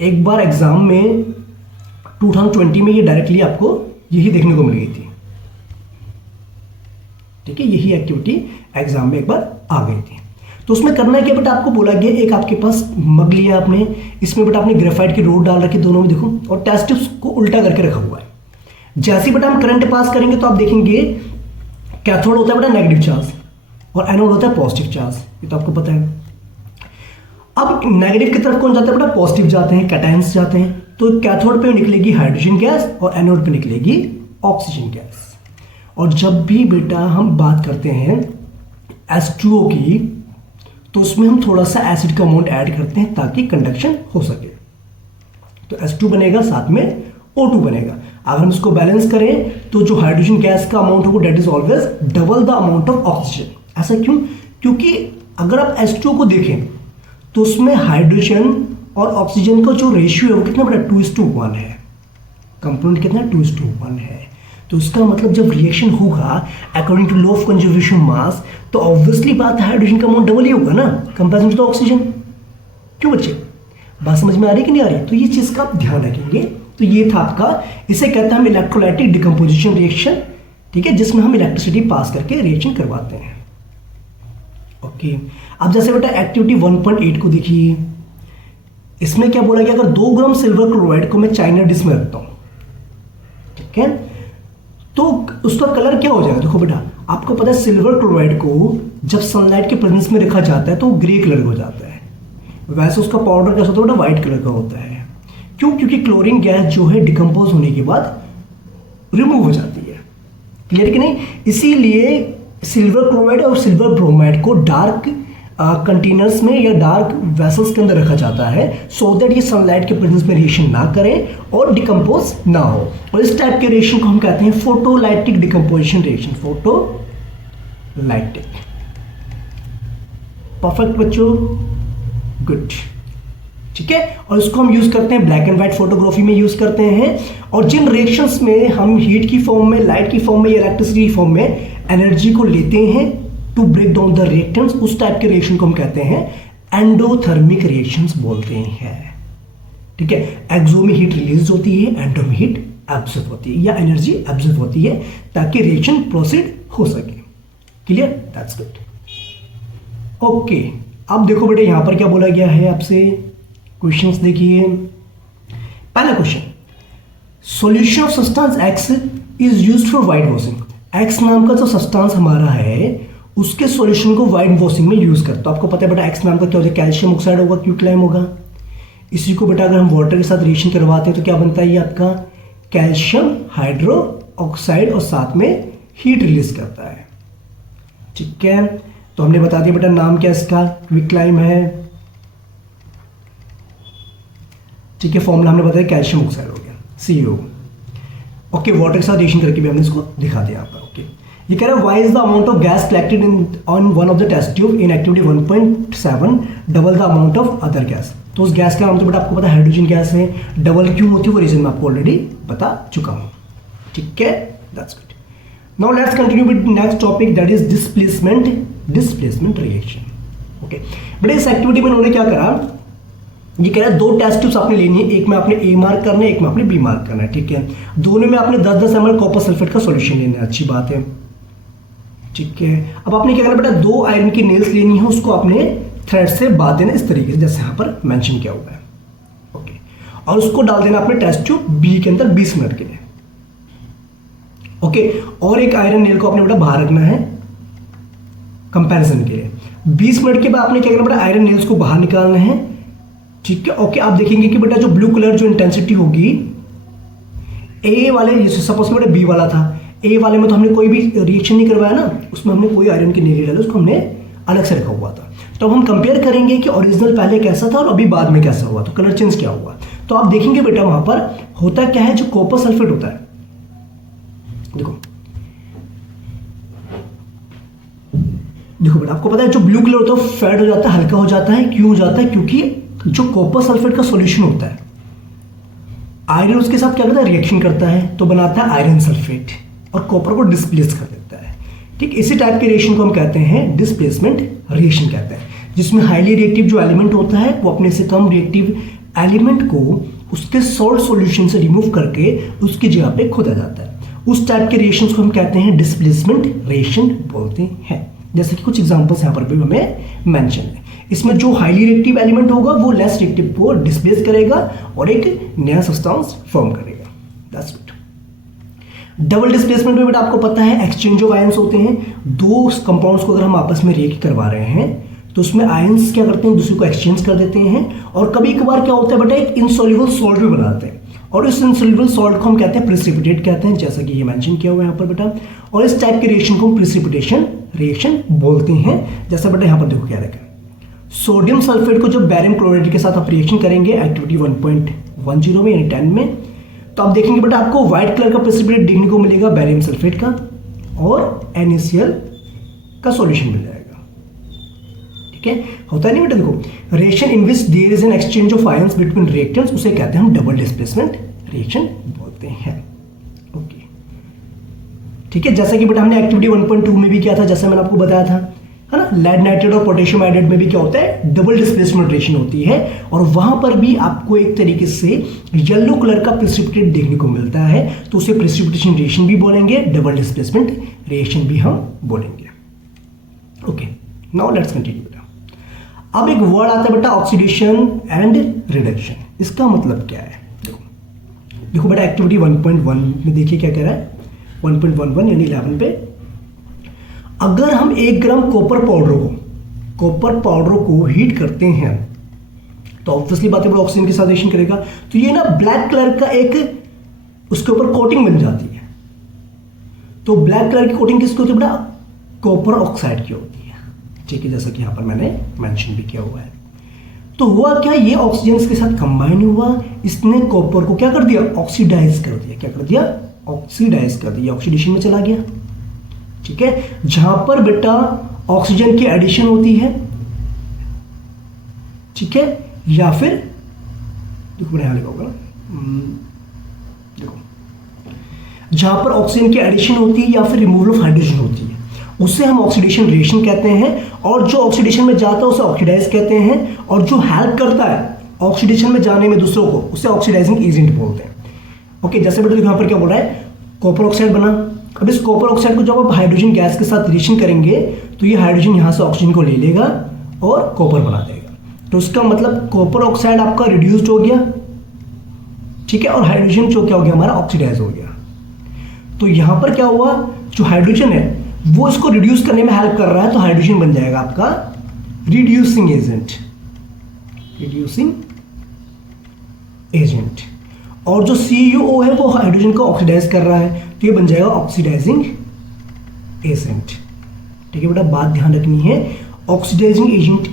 एक बार एग्जाम में 2020 में ये डायरेक्टली आपको यही देखने को मिल गई थी। ठीक है, यही एक्टिविटी एग्जाम में एक बार आ गई थी। तो उसमें करना है क्या बेटा, आपको बोला गया एक आपके पास मग लिया आपने, इसमें बेटा आपने ग्रेफाइट की रोड डाल रखी दोनों में देखो, और टेस्ट ट्यूब्स को उल्टा करके रखा हुआ है। जैसे बेटा हम करंट पास करेंगे तो आप देखेंगे कैथोड होता है बेटा नेगेटिव चार्ज और एनोड होता है पॉजिटिव चार्ज, ये तो आपको पता है। अब नेगेटिव की तरफ कौन जाता है बेटा, पॉजिटिव जाते हैं, कैटायंस जाते हैं। तो कैथोड पे निकलेगी हाइड्रोजन गैस और एनोड पे निकलेगी ऑक्सीजन गैस। और जब भी बेटा हम बात करते हैं H2O की, तो उसमें हम थोड़ा सा एसिड का अमाउंट ऐड करते हैं ताकि कंडक्शन हो सके। तो H2 बनेगा, साथ में O2 बनेगा। अगर हम इसको बैलेंस करें तो जो हाइड्रोजन गैस का अमाउंट होगा that is always double the amount of oxygen. ऐसा क्यों? क्योंकि अगर आप H2O को देखें तो उसमें हाइड्रोजन और ऑक्सीजन का जो रेशियो है वो कितना बड़ा, 2:1 है। कंपोनेंट कितना, 2:1 है। तो इसका मतलब जब रिएक्शन होगा according to law of conservation mass, तो ऑब्वियसली बात है हाइड्रोजन का अमाउंट डबल ही होगा ना कंपैरिजन टू ऑक्सीजन। क्यों बच्चे, बात समझ में आ रही कि नहीं आ रही? तो ये चीज का आप ध्यान रखेंगे। तो ये था आपका, इसे कहते हैं हम इलेक्ट्रोलाइटिक डिकम्पोजिशन रिएक्शन। ठीक है, जिसमें हम इलेक्ट्रिसिटी पास करके रिएक्शन करवाते हैं। ओके, अब जैसे बेटा एक्टिविटी 1.8 को देखिए, इसमें क्या बोला गया, अगर 2 ग्राम सिल्वर क्लोराइड को मैं चाइना डिश में रखता हूं, ठीक है, तो उसका कलर क्या हो जाएगा। देखो बेटा, आपको पता है सिल्वर क्लोराइड को जब सनलाइट के प्रेजेंस में रखा जाता है तो ग्रे कलर का हो जाता है। वैसे उसका पाउडर कैसा होता है बेटा, व्हाइट कलर का होता है। क्यों? क्योंकि क्लोरीन गैस जो है डिकम्पोज होने के बाद रिमूव हो जाती है। क्लियर कि नहीं? इसीलिए सिल्वर क्लोराइड और सिल्वर ब्रोमाइड को डार्क कंटेनर्स में या डार्क वेसल्स के अंदर रखा जाता है, सो दैट ये सनलाइट के प्रेजेंस में रिएक्शन ना करें और डिकम्पोज ना हो। और इस टाइप के रिएक्शन को हम कहते हैं photolytic decomposition reaction. Photolytic, perfect बच्चों, गुड। ठीक है, और इसको हम यूज करते हैं ब्लैक एंड व्हाइट फोटोग्राफी में यूज करते हैं। और जिन रिएक्शंस में हम हीट की फॉर्म में, लाइट की फॉर्म में या इलेक्ट्रिसिटी की फॉर्म में एनर्जी को लेते हैं to break down the reactants, उस टाइप के रिएक्शन को हम कहते हैं एंडोथर्मिक रिएक्शंस बोलते हैं। ठीक है, एक्सो में हीट रिलीज होती है, एंडो में हीट एब्जॉर्ब होती है या एनर्जी एब्जॉर्ब होती है ताकि रिएक्शन प्रोसीड हो सके। Clear, that's good. ओके, अब देखो बेटे यहां पर क्या बोला गया है आपसे, क्वेश्चंस देखिए। पहला question, solution of substance x is used for white washing. X नाम का जो सब्सटेंस हमारा है उसके सॉल्यूशन को वाइट वॉशिंग में यूज करते, तो आपको पता है बेटा एक्स नाम का क्या होता है, कैल्शियम ऑक्साइड होगा, क्विकलाइम होगा। इसी को बेटा अगर हम वाटर के साथ रिएक्शन करवाते हैं तो क्या बनता है, ये आपका कैल्शियम हाइड्रो ऑक्साइड और साथ में हीट रिलीज करता है। ठीक है, तो हमने बता दिया बेटा नाम क्या इसका, क्विकलाइम है। ठीक है, फॉर्मूला हमने बताया कैल्शियम ऑक्साइड हो गया, CO। ओके, वाटर के साथ रिएक्शन करके भी हमने इसको दिखा दिया यहाँ पर। ओके, ये कह रहा है why is the amount of gas collected in on one of the test tube in activity 1.7 double the amount of other gas. तो उस गैस का नाम तो बेटा आपको पता है हाइड्रोजन गैस है, डबल क्यों होती है वो रीजन मैं आपको ऑलरेडी बता चुका हूँ। ठीक है, that's good. Now let's continue with next topic, that is displacement reaction. Okay बेटा, इस एक्टिविटी में उन्होंने क्या करा, ये कह रहा है 2 टेस्ट ट्यूब्स आपने लेनी है, एक में आपने A मार्क करना है, एक में आपने B मार्क करना है। ठीक है, दोनों में आपने 10-10 ml कॉपर सल्फेट का सॉल्यूशन लेना है, अच्छी बात है। ठीक है, अब आपने क्या करना बेटा, 2 आयरन की नेल्स लेनी है, उसको आपने थ्रेड से बांध देना इस तरीके से जैसे यहाँ पर मेंशन किया हुआ है। ओके, और उसको डाल देना अपने टेस्ट ट्यूब B के अंदर 20 मिनट के लिए। ओके, और एक आयरन नेल को आपने बेटा बाहर रखना है कंपैरिजन के लिए। 20 मिनट के बाद आपने क्या करना बेटा, आयरन नेल्स को बाहर निकालना है। ठीक है, ओके, आप देखेंगे कि बेटा जो ब्लू कलर जो इंटेंसिटी होगी ए वाले, सपोज बेटा B वाला था, ए वाले में तो हमने कोई भी रिएक्शन नहीं करवाया ना, उसमें हमने कोई आयरन की नेल डाले, उसको हमने अलग से रखा हुआ था। तो अब हम कंपेयर करेंगे कि ओरिजिनल पहले कैसा था और अभी बाद में कैसा हुआ, तो कलर चेंज क्या हुआ। तो आप देखेंगे बेटा वहां पर होता क्या है, जो कॉपर सल्फेट होता है, देखो बेटा आपको पता है जो ब्लू कलर होता है फेड हो जाता है, हल्का हो जाता है। क्यों हो जाता है, क्योंकि जो कॉपर सल्फेट का सॉल्यूशन होता है, आयरन उसके साथ क्या करता है, रिएक्शन करता है, तो बनाता है आयरन सल्फेट और कॉपर को डिस्प्लेस कर देता है। ठीक, इसी टाइप के रिएक्शन को हम कहते हैं डिस्प्लेसमेंट रिएक्शन कहते हैं, जिसमें हाईली रिएक्टिव जो एलिमेंट होता है वो अपने से कम रिएक्टिव एलिमेंट को उसके सॉल्ट सॉल्यूशन से रिमूव करके उसकी जगह पे खोदा जाता है। उस टाइप के रिएक्शंस को हम कहते हैं डिस्प्लेसमेंट रिएक्शन बोलते हैं। जैसे कि कुछ एग्जांपल्स यहाँ पर भी हमें मेंशन है। इसमें जो हाईली रिएक्टिव एलिमेंट होगा वो लेस रिएक्टिव को डिस्प्लेस करेगा और एक नया सब्सटेंस फॉर्म करेगा। That's good. डबल डिस्प्लेसमेंट में बेटा आपको पता है एक्सचेंज ऑफ आयंस होते हैं। 2 कंपाउंड्स को अगर हम आपस में रिएक्ट करवा रहे हैं तो उसमें आयंस क्या करते हैं, दूसरे को एक्सचेंज कर देते हैं। और कभी कभार क्या होता है बेटा, एक इनसॉल्युबल सॉल्ट भी बनाते हैं और इस इनसॉल्युबल सॉल्ट को हम कहते हैं प्रेसिपिटेट कहते हैं, जैसा कि ये मेंशन किया हुआ है यहाँ पर बेटा। और इस टाइप के रिएक्शन को हम प्रेसिपिटेशन रिएक्शन बोलते हैं। जैसा बेटा यहाँ पर देखो क्या रखा है, सोडियम सल्फेट को जब बैरियम क्लोराइड के साथ आप रिएक्शन करेंगे एक्टिविटी 1.10 में यानी 10 में, तो आप देखेंगे बेटा आपको व्हाइट कलर का प्रेसिपिटेट देखने को मिलेगा बैरियम सल्फेट का और NaCl का सॉल्यूशन मिल जाएगा। ठीक है, होता है नहीं बेटा, देखो reaction in which there is an exchange of ions between reactants, उसे कहते हैं हम डबल डिस्प्लेसमेंट रिएक्शन बोलते हैं। ओके ठीक है, जैसा कि बेटा हमने एक्टिविटी 1.2 में भी किया था, जैसा मैंने आपको बताया था, है ना, लेड नाइट्रेट और पोटेशियम आयोडाइड में भी क्या होता है, डबल डिस्प्लेसमेंट रिएक्शन होती है। और वहां पर भी आपको एक तरीके से येलो कलर का प्रेसिपिटेट देखने को मिलता है, तो उसे प्रेसिपिटेशन रिएक्शन भी बोलेंगे, डबल डिस्प्लेसमेंट रिएक्शन भी हम बोलेंगे। ओके, नाउ लेट्स कंटिन्यू बेटा। अब एक वर्ड आता है बेटा ऑक्सीडेशन एंड रिडक्शन। इसका मतलब क्या है, देखो बेटा एक्टिविटी 1.1 में देखिए क्या कह रहा है, 1.11 यानी 11 पे, अगर हम 1 ग्राम कॉपर पाउडर को हीट करते हैं तो ऑब्वियसली बात है ऑक्सीजन के साथ रिएक्शन करेगा, तो ये ना ब्लैक कलर का एक उसके ऊपर कोटिंग बन जाती है। तो ब्लैक कलर की कोटिंग किसकी होती है बेटा, कॉपर ऑक्साइड की होती है। ठीक है, जैसा कि यहां पर मैंने मेंशन भी किया हुआ है। तो हुआ क्या, ये ऑक्सीजन के साथ कंबाइन हुआ, इसने कॉपर को क्या कर दिया, ऑक्सीडाइज कर दिया। क्या कर दिया, ऑक्सीडाइज कर दिया, ऑक्सीडेशन में चला गया। ठीक है, जहां पर बेटा ऑक्सीजन की एडिशन होती है, ठीक है, या फिर देखो मैंने यहां लिखा होगा ना, देखो जहां पर ऑक्सीजन की एडिशन होती है या फिर रिमूवल ऑफ हाइड्रोजन होती है, उसे हम ऑक्सीडेशन रिएक्शन कहते हैं। और जो ऑक्सीडेशन में जाता है उसे ऑक्सीडाइज कहते हैं, और जो हेल्प करता है ऑक्सीडेशन में जाने में दूसरों को, उसे ऑक्सीडाइजिंग एजेंट बोलते हैं। ओके, जैसे बेटा देखो यहाँ पर क्या बोल रहा है, कॉपर ऑक्साइड बना। अब इस कॉपर ऑक्साइड को जब आप हाइड्रोजन गैस के साथ रिएक्शन करेंगे तो ये हाइड्रोजन यहाँ से ऑक्सीजन को ले लेगा और कॉपर बना देगा। तो इसका मतलब कॉपर ऑक्साइड आपका रिड्यूस्ड हो गया, ठीक है, और हाइड्रोजन जो क्या हो गया हमारा, ऑक्सीडाइज हो गया। तो यहां पर क्या हुआ, जो हाइड्रोजन है वो इसको रिड्यूस करने में हेल्प कर रहा है, तो हाइड्रोजन बन जाएगा आपका रिड्यूसिंग एजेंट, रिड्यूसिंग एजेंट। और जो CuO है वो हाइड्रोजन को ऑक्सीडाइज कर रहा है, तो ये बन जाएगा ऑक्सीडाइजिंग एजेंट। ठीक है बेटा, बात ध्यान रखनी है, ऑक्सीडाइजिंग एजेंट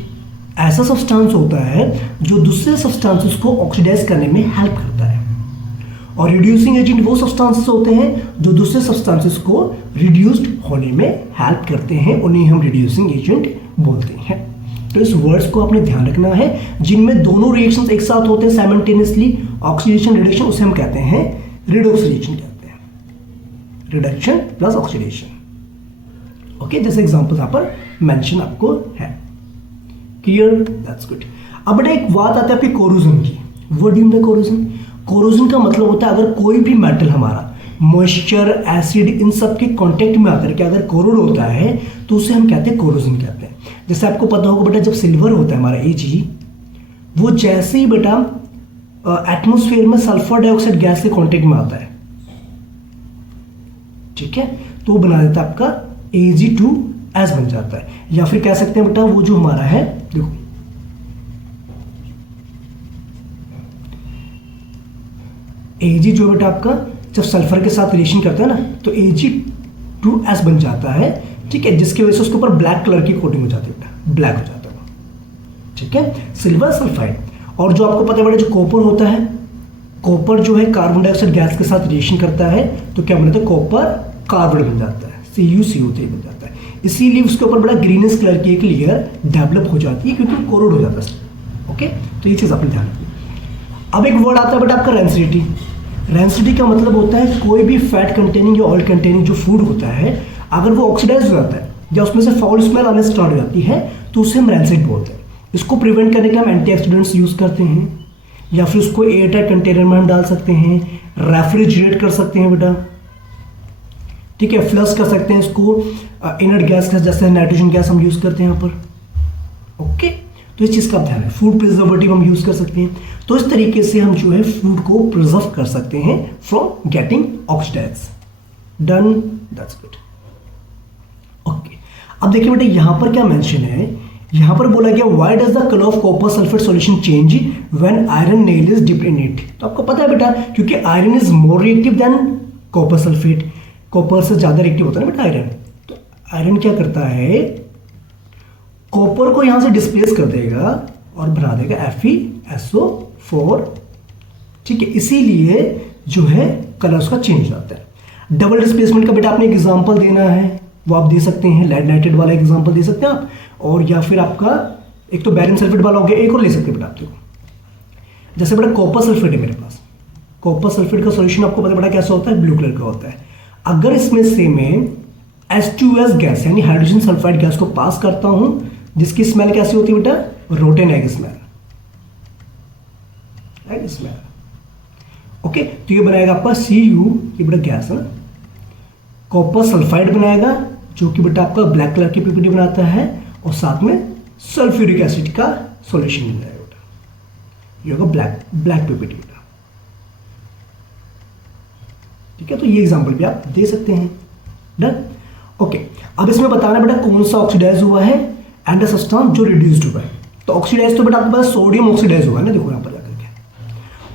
ऐसा सब्सटेंस होता है जो दूसरे सब्सटेंसेस को ऑक्सीडाइज करने में हेल्प करता है, और रिड्यूसिंग एजेंट वो सब्सटेंसेस होते हैं जो दूसरे सब्सटेंसेस को रिड्यूस्ड होने में हेल्प करते हैं, उन्हें हम रिड्यूसिंग एजेंट बोलते हैं। तो इस वर्ड्स को आपने ध्यान रखना है, जिनमें दोनों रिएक्शंस एक साथ होते हैं साइमल्टेनियसली, ऑक्सीडेशन रिडक्शन, उसे हम कहते हैं रिडॉक्स रिएक्शन कहते हैं, रिडक्शन प्लस ऑक्सीडेशन। ओके, जैसे एग्जांपल यहां पर मेंशन आपको है। Clear, that's good. अब बेटा एक बात आती है आपकी कोरोजन की। What do you mean corrosion? Corrosion का मतलब होता है अगर कोई भी मेटल हमारा मॉइस्चर, एसिड, इन सब के कांटेक्ट में आकर के अगर कोरोड होता है तो उसे हम कहते हैं कोरोजन कहते हैं। जैसे आपको पता होगा बेटा, जब सिल्वर होता है हमारा Ag, वो जैसे ही बेटा एटमॉस्फेयर में सल्फर डाइऑक्साइड गैस के कांटेक्ट में आता है, ठीक है, तो वो बना देता है आपका Ag2S बन जाता है। या फिर कह सकते हैं बेटा वो जो हमारा है, देखो Ag जो बेटा आपका जब सल्फर के साथ रिएक्शन करता है ना तो Ag2S बन जाता है, ठीक है, जिसकी वजह से उसके ऊपर ब्लैक कलर की कोटिंग हो जाती है बेटा, ब्लैक हो जाता है, ठीक है, सिल्वर सल्फाइड। और जो आपको पता है बेटा, जो कॉपर होता है, कॉपर जो है कार्बन डाइऑक्साइड गैस के साथ रिएक्शन करता है तो क्या बनता है, कॉपर कार्बन बन जाता है, CuCO3 बन जाता है। इसीलिए उसके ऊपर बड़ा ग्रीनिश कलर की एक लेयर डेवलप हो जाती है, क्योंकि कोरोड हो जाता है। ओके, तो ये चीज़ आपने ध्यान रखनी। अब एक वर्ड आता है बेटा आपका रेंसिडिटी। रेंसिडिटी का मतलब होता है कोई भी फैट कंटेनिंग या ऑयल कंटेनिंग जो फूड होता है, अगर वो ऑक्सीडाइज हो जाता है या उसमें से फाउल स्मेल आने स्टार्ट हो जाती है तो उसे हम रेंसिड बोलते हैं। इसको प्रिवेंट करने के हम एंटीऑक्सीडेंट्स यूज़ करते हैं, या फिर उसको एयर टाइट कंटेनर में हम डाल सकते हैं, रेफ्रिजरेट कर सकते हैं बेटा, ठीक है, फ्लश कर सकते हैं इसको, इनर्ट गैस का जैसे नाइट्रोजन गैस हम यूज़ करते हैं यहाँ पर। ओके, तो इस चीज़ का ध्यान है। फूड प्रिजर्वेटिव हम यूज़ कर सकते हैं। तो इस तरीके से हम जो है फूड को प्रिजर्व कर सकते हैं from getting oxidise. Done, that's good. Okay, अब देखिए बेटा यहाँ पर क्या मेंशन है, यहाँ पर बोला गया why does the colour of copper sulphate solution change when iron nail is dipped in it. तो आपको पता है बेटा, क्योंकि iron is more reactive than copper sulphate, copper से ज़्यादा रिएक्टिव होता है ना बेटा आयरन। तो आयरन क्या करता है, कॉपर को यहाँ से डिस्प्लेस कर देगा और बना देगा FeSO4, ठीक है, इसीलिए जो है कलर उसका चेंज हो जाता है। डबल डिस्प्लेसमेंट का बेटा आपने एक एग्जांपल देना है, वो आप दे सकते हैं, लेड नाइट्रेट वाला एग्जांपल दे सकते हैं आप, और या फिर आपका एक तो बैरियम सल्फेट वाला हो गया, एक और ले सकते हैं बेटा आप। देखो जैसे बेटा कॉपर सल्फेट है मेरे पास, कॉपर सल्फेट का सॉल्यूशन आपको पता बेटा कैसा होता है, ब्लू कलर का होता है। अगर इसमें से मैं H2S गैस यानी हाइड्रोजन सल्फाइड गैस को पास करता हूं, जिसकी स्मेल कैसी होती है बेटा, rotten egg smell, egg smell. Okay, तो ये बनाएगा आपका Cu, ये बेटा गैस है ना, कॉपर सल्फाइड बनाएगा जो कि बेटा आपका ब्लैक कलर की पीपीटी बनाता है, और साथ में सल्फ्यूरिक एसिड का सॉल्यूशन मिल जाएगा बेटा, ये होगा ब्लैक पीपीटी बेटा, ठीक है। तो ये एग्जांपल भी आप दे सकते हैं। डन। ओके, अब इसमें बताना बेटा कौन सा ऑक्सीडाइज हुआ है एंड सब्सटेंस जो रिड्यूस्ड हुआ है। तो ऑक्सीडाइज तो बेटा आपके पास सोडियम ऑक्सीडाइज होगा ना, देखो यहाँ पर जाकर के,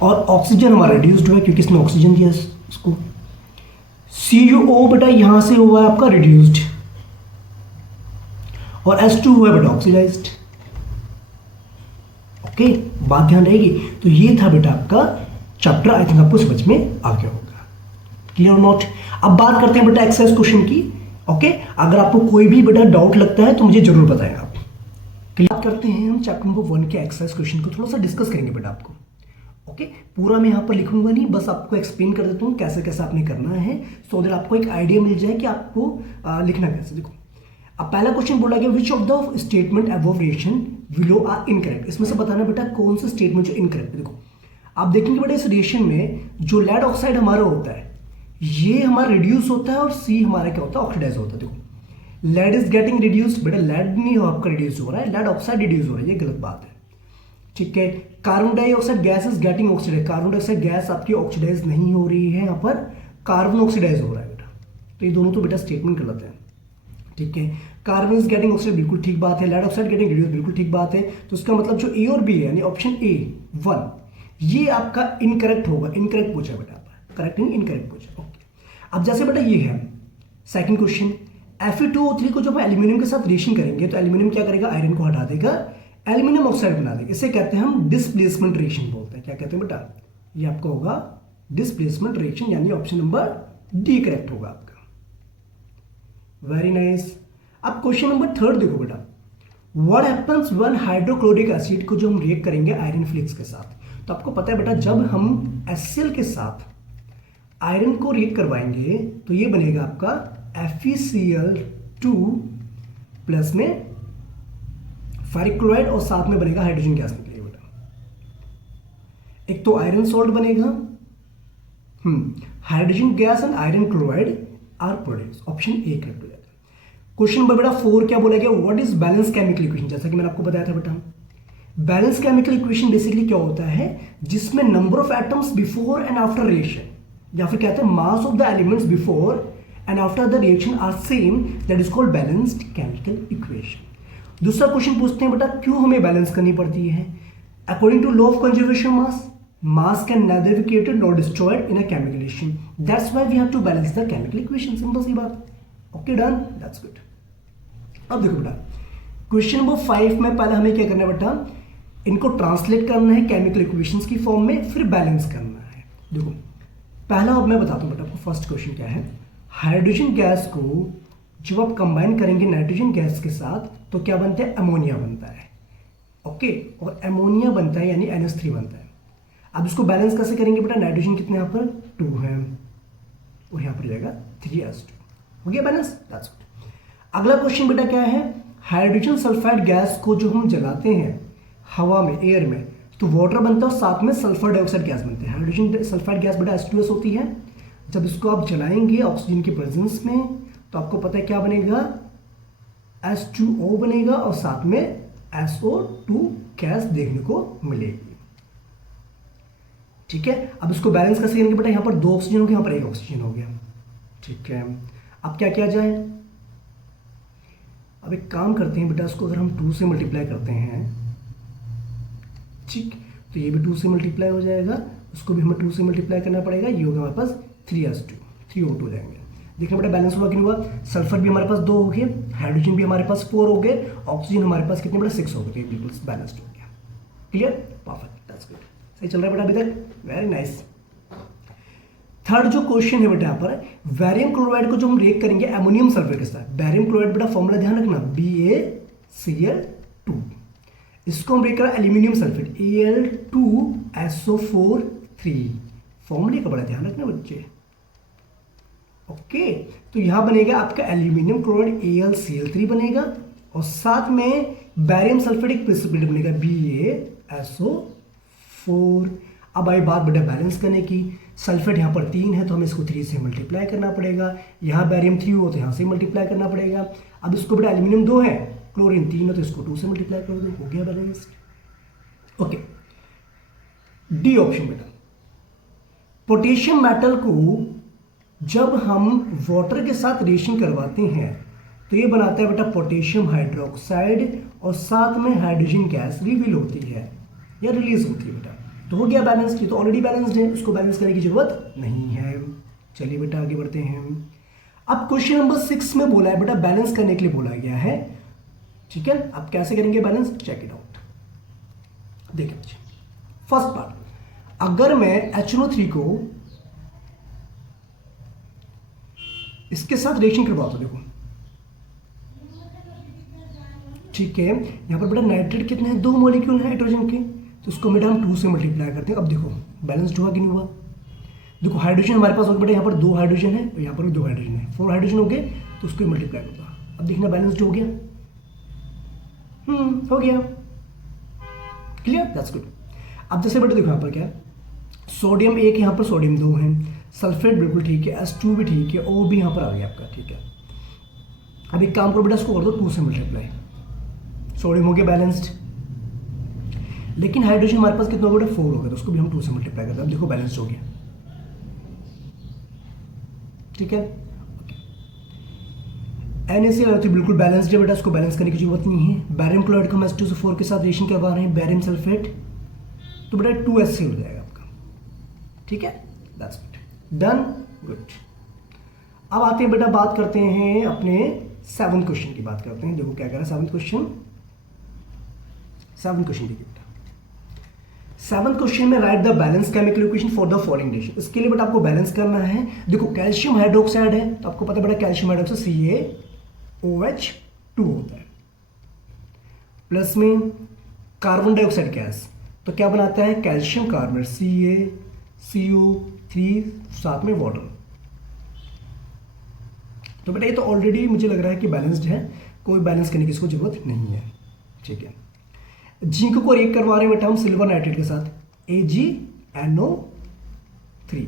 और ऑक्सीजन हमारा रिड्यूस्ड हुआ है क्योंकि इसने ऑक्सीजन दिया इसको। CuO बेटा यहां से हुआ है आपका रिड्यूस्ड, और H2 हुआ है बेटा ऑक्सीडाइज्ड। ओके, बात ध्यान रहेगी। तो ये था बेटा आपका चैप्टर, आई थिंक आपको समझ में आ गया होगा। Clear note. अब बात करते हैं बेटा एक्सरसाइज क्वेश्चन की। ओके, अगर आपको कोई भी बेटा डाउट लगता है तो मुझे जरूर बताएं आप। क्लियर करते हैं हम चैप्टर नंबर 1 के एक्सरसाइज क्वेश्चन को, थोड़ा सा डिस्कस करेंगे बेटा आपको। ओके, पूरा मैं यहाँ पर लिखूंगा नहीं, बस आपको एक्सप्लेन कर देता हूँ कैसे कैसे आपने करना है, सो दैट आपको एक आइडिया मिल जाए कि आपको लिखना कैसे। देखो, अब पहला क्वेश्चन बोला गया which of the statement above reaction below are incorrect. इसमें से बताना बेटा कौन सा स्टेटमेंट जो इनकरेक्ट है। देखो, आप देखेंगे बेटा इस रिएक्शन में जो लेड ऑक्साइड हमारा होता है ये हमारा रिड्यूस होता है और सी हमारा क्या होता है, ऑक्सीडाइज होता है। देखो लेड इज गेटिंग रिड्यूस्ड, बेटा लेड नहीं हो आपका रिड्यूस हो रहा है, लेड ऑक्साइड रिड्यूस हो रहा है, ये गलत बात है। ठीक है, carbon dioxide gas is getting oxidise, carbon dioxide gas आपकी ऑक्सीडाइज नहीं हो रही है, यहाँ पर कार्बन ऑक्सीडाइज हो रहा है बेटा। तो ये दोनों तो बेटा स्टेटमेंट गलत है। ठीक है, कार्बन इज गेटिंग ऑक्सीडाइज बिल्कुल ठीक बात है, लेड ऑक्साइड गेटिंग रिड्यूस बिल्कुल ठीक बात है। तो इसका मतलब जो ए और बी है यानी ऑप्शन ए 1 ये आपका इनकरेक्ट होगा, इनकरेक्ट पूछा बेटा, करेक्ट इनकरेक्ट पूछा। ओके, अब जैसे बेटा ये है सेकंड क्वेश्चन, Fe2O3 को जब हम एल्यूमिनियम के साथ रिएक्शन करेंगे तो एल्यूमिनियम क्या करेगा, आयरन को हटा देगा, एल्यूमिनियम ऑक्साइड बना देगा। इसे कहते हैं हम डिस्प्लेसमेंट रिएक्शन बोलते हैं। क्या कहते हैं बेटा, ये आपका होगा डिस्प्लेसमेंट रिएक्शन, यानी ऑप्शन नंबर डी करेक्ट होगा आपका। Very nice. अब क्वेश्चन नंबर थर्ड देखो बेटा, what happens when hydrochloric acid को जो हम रिएक्ट करेंगे आयरन फ्लिक्स के साथ, तो आपको पता है बेटा जब हम HCl के साथ आयरन को रिएक्ट करवाएंगे तो ये बनेगा आपका FeCl2 प्लस में फेरिक क्लोराइड और साथ में बनेगा हाइड्रोजन गैस निकलेगी बेटा। एक तो आयरन सॉल्ट बनेगा, hydrogen gas and iron chloride are produce, option A correct हो जाता है। क्वेश्चन नंबर बेटा 4 क्या बोला गया, what is balance chemical equation. जैसा कि मैंने आपको बताया था बेटा बैलेंस केमिकल इक्वेशन बेसिकली क्या होता है, जिसमें number of atoms before and after reaction, या फिर कहते हैं mass of the elements before and after the reaction are same, that is called balanced chemical equation. दूसरा क्वेश्चन पूछते हैं बेटा क्यों हमें बैलेंस करनी पड़ती है। According to law of conservation mass can neither be created nor destroyed in a chemical reaction, that's why we have to balance the chemical equation, simple सी बात। Okay done, that's good. अब देखो बेटा question number 5 में पहले हमें क्या करना है बेटा, इनको ट्रांसलेट करना है केमिकल इक्वेशंस की फॉर्म में, फिर बैलेंस करना है। देखो पहला अब मैं बताता हूँ बेटा आपको, फर्स्ट क्वेश्चन क्या है, हाइड्रोजन गैस को जब आप कंबाइन करेंगे नाइट्रोजन गैस के साथ तो क्या बनता है, अमोनिया बनता है। ओके, और अमोनिया बनता है यानी NH3 बनता है। अब इसको बैलेंस कैसे करेंगे बेटा, नाइट्रोजन कितने यहाँ पर 2 है और यहाँ पर जाएगा 3s2, हो गया बैलेंस, दैट्स गुड। अगला क्वेश्चन बेटा क्या है, हाइड्रोजन सल्फाइड गैस को जो हम जलाते हैं हवा में, एयर में, तो वाटर बनता है और साथ में सल्फर डाइऑक्साइड गैस बनते हैं। हाइड्रोजन सल्फाइड गैस बेटा H2S होती है। जब इसको आप जलाएंगे ऑक्सीजन के प्रेजेंस में तो आपको पता है क्या बनेगा, H2O बनेगा और साथ में SO2 गैस देखने को मिलेगी। ठीक है, अब इसको बैलेंस कैसे करेंगे बेटा, यहाँ पर 2 ऑक्सीजन हो गया, यहाँ पर 1 ऑक्सीजन हो गया। ठीक है, अब क्या किया जाए, अब एक काम करते हैं बेटा, इसको अगर हम 2 से मल्टीप्लाई करते हैं, ठीक, तो ये भी 2 से मल्टीप्लाई हो जाएगा, उसको भी हमें 2 से मल्टीप्लाई करना पड़ेगा, ये होगा हमारे पास 3s2 3O2 हो जाएंगे। देखना बेटा बैलेंस हुआ कि नहीं हुआ, सल्फर भी हमारे पास 2 हो गए, हाइड्रोजन भी हमारे पास 4 हो गए, ऑक्सीजन हमारे पास कितने बेटा 6 हो गए, बिल्कुल बैलेंस्ड हो गया। क्लियर, परफेक्ट, दैट्स गुड, सही चल रहा है बेटा अभी तक, वेरी नाइस। थर्ड जो क्वेश्चन है बेटा यहाँ पर, बैरियम क्लोराइड को जो हम रिएक्ट करेंगे अमोनियम सल्फेट के साथ, बैरियम क्लोराइड बेटा फॉर्मूला ध्यान रखना BaCl2, इसको हम रिएक्ट करें एल्यूमिनियम सल्फेट Al2SO4 फॉर्मूले का बड़ा ध्यान रखना बच्चे। ओके, तो यहां बनेगा आपका एल्यूमिनियम क्लोराइड AlCl3 बनेगा और साथ में बैरियम सल्फेट एक प्रेसिपिटेट बनेगा BaSO4। अब आई बात बेटा बैलेंस करने की, सल्फेट यहाँ पर 3 है तो हमें इसको 3 से मल्टीप्लाई करना पड़ेगा, यहाँ बैरियम 3 हो तो यहाँ से मल्टीप्लाई करना पड़ेगा। अब इसको बेटा एल्यूमिनियम 2 है, क्लोरीन 3 है तो इसको 2 से मल्टीप्लाई कर दो, हो गया बैलेंस। ओके, डी ऑप्शन बेटा, पोटेशियम मेटल को जब हम वाटर के साथ रिएक्शन करवाते हैं तो ये बनाता है बेटा पोटेशियम हाइड्रोक्साइड और साथ में हाइड्रोजन गैस रिवील होती है या रिलीज होती है बेटा, तो हो गया बैलेंस। ये तो ऑलरेडी बैलेंस्ड है, उसको बैलेंस करने की जरूरत नहीं है। चलिए बेटा आगे बढ़ते हैं। अब क्वेश्चन नंबर 6 में बोला है बेटा बैलेंस करने के लिए बोला गया है, ठीक है। अब कैसे करेंगे बैलेंस, चेक इट आउट। देखिए बच्चे, फर्स्ट पार्ट, अगर मैं HNO3 को इसके साथ रिएक्शन करवाता हूं, देखो ठीक है, यहां पर बेटा नाइट्रेट कितने हैं, 2 मॉलिक्यूल हैं हाइड्रोजन के, तो उसको बेटा हम 2 से मल्टीप्लाई करते हैं। अब देखो बैलेंस्ड हुआ कि नहीं हुआ, देखो हाइड्रोजन हमारे पास हो गया बेटा, यहाँ पर 2 हाइड्रोजन है और यहाँ पर भी 2 हाइड्रोजन है, 4 हाइड्रोजन हो गए, तो उसको मल्टीप्लाई करता। अब देखना बैलेंस्ड हो गया, हो गया, क्लियर, दैट्स गुड। अब जैसे बेटा देखो यहाँ पर क्या है, सोडियम एक, यहाँ पर सोडियम 2 है, सल्फेट बिल्कुल ठीक है, H2 भी ठीक है, O भी यहाँ पर आ गया आपका, ठीक है। अब एक काम करो बेटा, इसको कर दो 2 से मल्टीप्लाई, सोडियम हो गया बैलेंस्ड, लेकिन हाइड्रोजन हमारे पास कितना हो गया, 4 हो गया, तो उसको भी हम 2 से मल्टीप्लाई करते हैं। अब देखो बैलेंस्ड हो गया, ठीक है। NaCl बिल्कुल बैलेंस्ड है बेटा, इसको बैलेंस करने की जरूरत नहीं है। बैरियम क्लोराइड को हम H2SO4 के साथ रिएक्शन करवा रहे हैं, बैरियम सल्फेट, तो बेटा 2HCl हो जाएगा आपका, ठीक है। That's good, done, good. अब आते हैं बेटा, बात करते हैं अपने 7th क्वेश्चन की बात करते हैं। देखो क्या कह रहा है 7th क्वेश्चन। 7th क्वेश्चन देखिए बेटा, 7th क्वेश्चन में right the balance chemical equation for the following reaction. इसके लिए बेटा आपको बैलेंस करना है। देखो कैल्शियम हाइड्रोक्साइड है, तो आपको पता है बेटा कैल्शियम हाइड्रोक्साइड CaOH2 होता है, प्लस में कार्बन डाइऑक्साइड गैस, तो क्या बनाता है कैल्शियम कार्बोनेट CaCO3 साथ में वाटर। तो बेटा ये तो ऑलरेडी मुझे लग रहा है कि बैलेंस्ड है, कोई बैलेंस करने की इसको जरूरत नहीं है, ठीक है। जिंक को रिएक्ट करवा रहे हैं बेटा हम सिल्वर नाइट्रेट के साथ, AgNO3,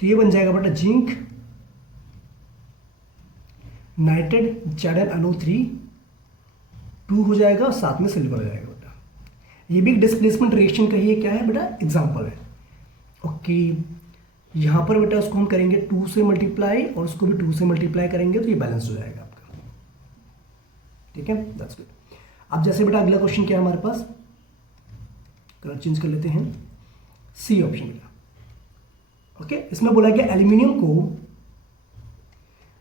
तो ये बन जाएगा बेटा जिंक नाइट्रेट ZnNO3 2 हो जाएगा, साथ में सिल्वर हो जाएगा बेटा। ये भी डिस्प्लेसमेंट रिएक्शन का ही क्या है बेटा, एग्जांपल है। ओके, यहाँ पर बेटा उसको हम करेंगे 2 से मल्टीप्लाई और उसको भी 2 से मल्टीप्लाई करेंगे, तो ये बैलेंस हो जाएगा आपका, ठीक है। That's good. अब जैसे बेटा अगला क्वेश्चन क्या है हमारे पास, कलर चेंज कर लेते हैं, सी ऑप्शन बेटा। ओके, इसमें बोला गया एल्यूमिनियम को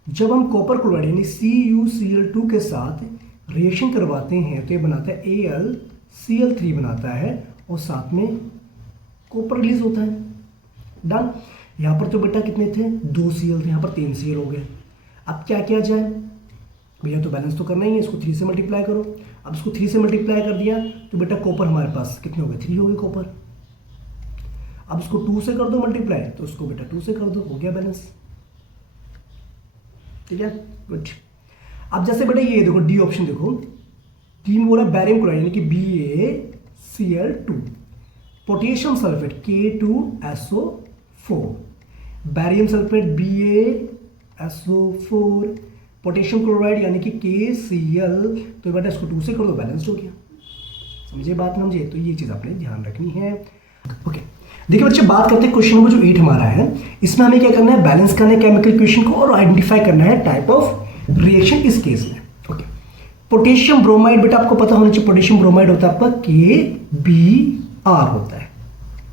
जब हम कॉपर क्लोराइड यानी CuCl2 के साथ रिएक्शन करवाते हैं तो ये बनाता है AlCl3 बनाता है, और साथ में कॉपर रिलीज होता है। डन। यहाँ पर तो बेटा कितने थे, 2 Cl थे, यहाँ पर 3 Cl हो गए। अब क्या किया जाए भैया, तो बैलेंस तो करना ही है, इसको 3 से मल्टीप्लाई करो। अब इसको 3 से मल्टीप्लाई कर दिया तो बेटा कॉपर हमारे पास कितने हो गए, 3 हो गए कॉपर। अब इसको 2 से कर दो मल्टीप्लाई, तो उसको बेटा 2 से कर दो, हो गया बैलेंस, ठीक है, गुड। अब जैसे बेटा ये देखो डी ऑप्शन देखो, डी में बोला बैरियम क्लोराइड यानी कि BaCl2, potassium sulphate K2SO4, barium sulphate BaSO4, potassium chloride यानी कि KCl, तो बेटा इसको 2 से कर दो, बैलेंस्ड हो गया। समझे बात, समझे, तो ये चीज़ आपने ध्यान रखनी है। ओके, देखिए बच्चे बात करते हैं क्वेश्चन नंबर जो 8 हमारा है, इसमें हमें क्या करना है, बैलेंस करना है केमिकल इक्वेशन को और आइडेंटिफाई करना है टाइप ऑफ रिएक्शन इस केस में। ओके, पोटेशियम ब्रोमाइड बेटा आपको पता होना चाहिए, पोटेशियम ब्रोमाइड होता है आपका KBr होता है,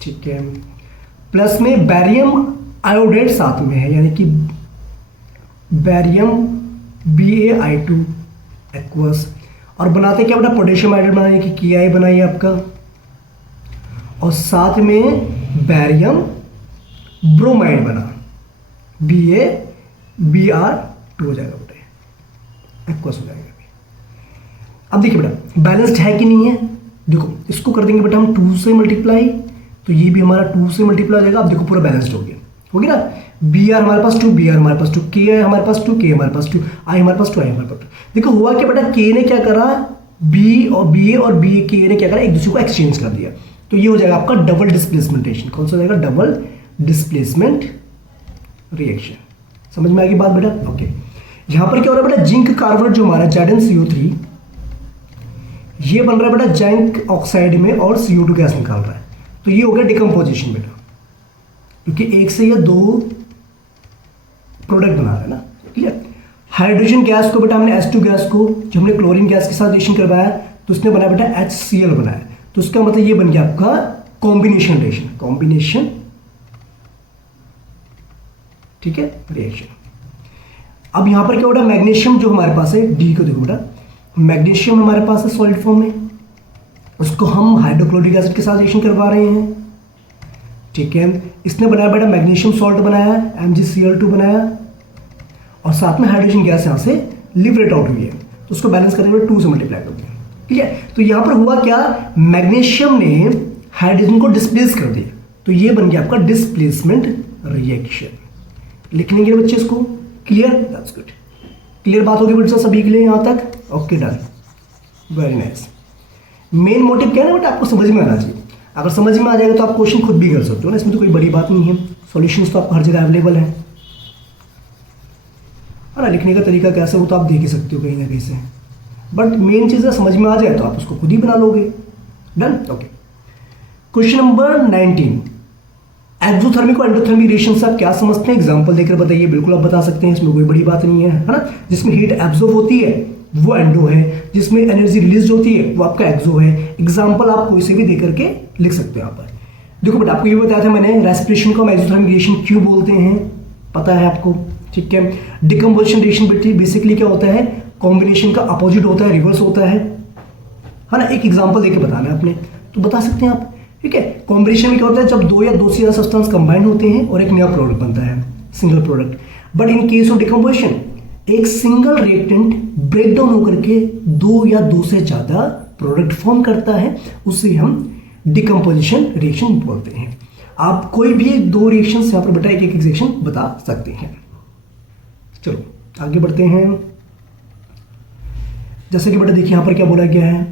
ठीक है। प्लस में बैरियम आयोडेट साथ में है यानी कि बैरियम BaI2 एक्वस, और बनाते क्या बेटा पोटेशियम आयोडेट बनाइए कि Ki बनाइए आपका, और साथ में बैरियम ब्रोमाइड बना BaBr2 हो जाएगा बेटा, एक्वस हो जाएगा। अब देखिए बेटा बैलेंस्ड है कि नहीं है, देखो इसको कर देंगे बेटा हम 2 से मल्टीप्लाई, तो ये भी हमारा 2 से मल्टीप्लाई हो जाएगा। अब देखो पूरा बैलेंस्ड हो गया ना, Br हमारे पास 2, Br हमारे पास 2, K हमारे पास 2, K हमारे पास 2, I हमारे पास 2, I हमारे पास 2। देखो हुआ क्या बेटा, K ने क्या करा, B और Ba और K ने क्या करा, एक दूसरे को एक्सचेंज कर दिया, तो ये हो जाएगा आपका डबल डिस्प्लेसमेंट रिएक्शन। कौन सा हो जाएगा, डबल डिस्प्लेसमेंट रिएक्शन। समझ में आ गई बात बेटा। ओके, यहां पर क्या हो रहा है बेटा, जिंक कार्बोनेट जो हमारा ZnCO3 ये बन रहा है बेटा जिंक ऑक्साइड में और CO2 गैस निकाल रहा है, तो ये हो गया डिकम्पोजिशन बेटा, क्योंकि एक से या 2 प्रोडक्ट बना रहा है ना, क्लियर। हाइड्रोजन गैस को बेटा हमने H2 गैस को जब हमने क्लोरीन गैस के साथ रिएक्शन करवाया तो उसने बनाया बेटा HCl बनाया, तो उसका मतलब ये बन गया आपका कॉम्बिनेशन रिएक्शन, कॉम्बिनेशन, ठीक है, रिएक्शन। अब यहां पर क्या हो रहा है, मैग्नीशियम जो हमारे पास है, डी को देखो बेटा, मैग्नीशियम हमारे पास है सॉलिड फॉर्म में, उसको हम हाइड्रोक्लोरिक एसिड के साथ रिएक्शन करवा रहे हैं, ठीक है। इसने बनाया बेटा मैग्नीशियम सॉल्ट बनाया, MgCl2 बनाया, और साथ में हाइड्रोजन गैस यहां से लिबरेट आउट हुई है, तो उसको बैलेंस करने में 2 से मल्टीप्लाई कर दिया, ठीक है। तो यहां पर हुआ क्या, मैग्नीशियम ने हाइड्रोजन को डिस्प्लेस कर दिया, तो ये बन गया आपका डिस्प्लेसमेंट रिएक्शन। लिख लेंगे बच्चे इसको, क्लियर, दैट्स गुड, क्लियर बात होगी बेटा सभी के लिए यहां तक। Okay, done, very nice. Main motive क्या है ना बेटा, आपको समझ में आना चाहिए। अगर समझ में आ जाएगा तो आप क्वेश्चन खुद भी कर सकते हो ना, इसमें तो कोई बड़ी बात नहीं है। सॉल्यूशंस तो आपको हर जगह अवेलेबल है ना। लिखने का तरीका कैसे वो तो आप देख ही सकते हो कहीं ना कहीं से, बट मेन चीज़ है समझ में आ जाए तो आप उसको खुद ही बना लोगे। Done. Okay, question number 19, exothermic और एंडोथर्मिक रिएक्शन से आप क्या समझते हैं, एग्जांपल देकर बताइए। बिल्कुल आप बता सकते हैं, इसमें कोई बड़ी बात नहीं है ना। जिसमें हीट एब्जॉर्ब होती है वो एंडो है, जिसमें एनर्जी रिलीज होती है वो आपका एक्सो है। एग्जांपल आप कोई से भी देकर के लिख सकते हो यहाँ पर। देखो बेटा, आपको ये बताया था मैंने, रेस्पिरेशन को हम एक्सोथर्मिक रिएक्शन क्यों बोलते हैं, पता है आपको, ठीक है। डिकम्पोजिशन रिएक्शन बेसिकली क्या होता है, कॉम्बिनेशन का अपोजिट होता है, रिवर्स होता है ना। एक एग्जांपल देके बताना है आपने, तो बता सकते हैं आप, ठीक है। कॉम्बिनेशन में क्या होता है, जब दो या दो से ज्यादा सब्सटेंस कंबाइन होते हैं और एक नया प्रोडक्ट बनता है, single product. But in case of decomposition, एक सिंगल रिएक्टेंट ब्रेक डाउन होकर के दो या दो से ज्यादा प्रोडक्ट फॉर्म करता है, उसे हम डिकम्पोजिशन रिएक्शन बोलते हैं। आप कोई भी दो रिएक्शन यहाँ पर बेटा एक एक रिएक्शन बता सकते हैं। चलो आगे बढ़ते हैं। जैसे कि बेटा देखिए यहाँ पर क्या बोला गया है,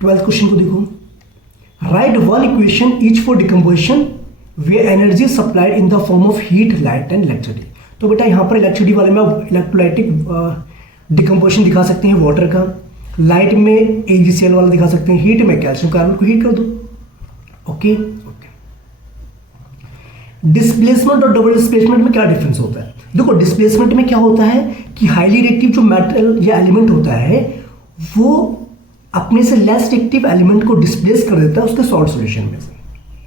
12th क्वेश्चन को देखो, write one equation each for decomposition where energy supplied in the form of heat, light and electricity. तो बेटा यहाँ पर इलेक्ट्रिसिटी वाले में आप इलेक्ट्रोलाइटिक डिकम्पोजिशन दिखा सकते हैं वाटर का, लाइट में AgCl वाला दिखा सकते हैं, हीट में कैल्शियम कार्बन को हीट कर दो। ओके, डिस्प्लेसमेंट और डबल डिस्प्लेसमेंट में क्या डिफरेंस होता है। देखो, डिस्प्लेसमेंट में क्या होता है कि हाईली रिएक्टिव जो मेटल या एलिमेंट होता है वो अपने से लेस रिएक्टिव एलिमेंट को डिस्प्लेस कर देता है उसके सॉल्ट सॉल्यूशन में से,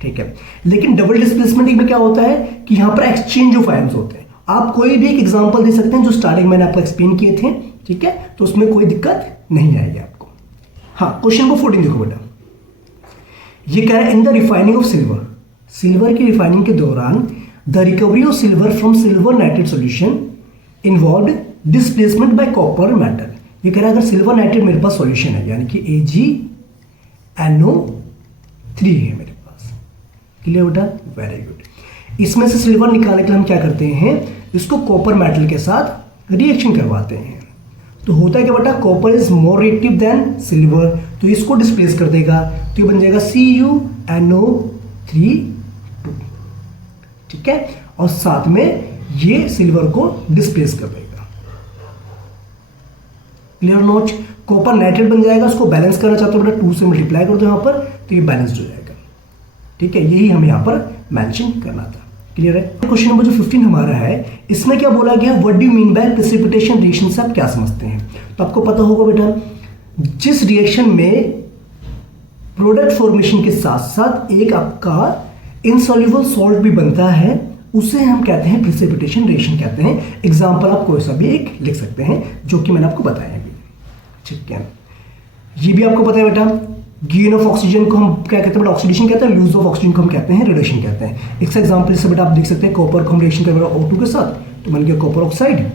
ठीक है। लेकिन डबल डिस्प्लेसमेंट में क्या होता है कि यहां पर एक्सचेंज ऑफ आयंस होते हैं। आप कोई भी एक एग्जांपल दे सकते हैं जो स्टार्टिंग मैंने आपको एक्सप्लेन किए थे, ठीक है, तो उसमें कोई दिक्कत नहीं आएगी आपको। हाँ, क्वेश्चन नंबर 14 देखो बेटा, ये कह रहा है in the refining of silver, silver की रिफाइनिंग के दौरान the recovery of silver from silver nitrate solution involved displacement bye copper metal. ये कह रहा है अगर सिल्वर नाइट्रेट मेरे पास सॉल्यूशन है, यानी कि AgNO3 है मेरे पास, क्लियर बेटा, वेरी गुड। इसमें से सिल्वर निकालने के लिए हम क्या करते हैं, इसको कॉपर मेटल के साथ रिएक्शन करवाते हैं। तो होता है कि बेटा copper is more reactive than silver, तो इसको डिस्प्लेस कर देगा, तो ये बन जाएगा CuNO3, ठीक है, और साथ में ये सिल्वर को डिस्प्लेस कर देगा। क्लियर नोट, कॉपर नाइट्रेट बन जाएगा, उसको बैलेंस करना चाहते हो बेटा 2 से मल्टीप्लाई कर दो यहाँ पर, तो ये बैलेंस्ड हो जाएगा, ठीक है। यही हमें यहाँ पर मेंशन करना था, क्लियर है। क्वेश्चन नंबर जो 15 हमारा है, इसमें क्या बोला गया, what do you mean by precipitation reaction से आप क्या समझते हैं। तो आपको पता होगा बेटा, जिस रिएक्शन में प्रोडक्ट फॉर्मेशन के साथ साथ एक आपका इनसॉल्युबल सॉल्ट भी बनता है, उसे हम कहते हैं प्रेसिपिटेशन रिएक्शन कहते हैं। एग्जांपल आप कोई सा भी एक लिख सकते हैं जो कि मैंने आपको बताया अभी, ठीक है। ये भी आपको पता है बेटा, गेन ऑफ ऑक्सीजन को हम क्या कहते हैं बेटा, ऑक्सीडेशन कहते हैं, लूज ऑफ ऑक्सीजन को हम कहते हैं रिडक्शन कहते हैं। एक एग्जांपल से बेटा आप देख सकते हैं, कॉपर को हम रिएक्शन करवा O2 के साथ तो बन गया कॉपर ऑक्साइड,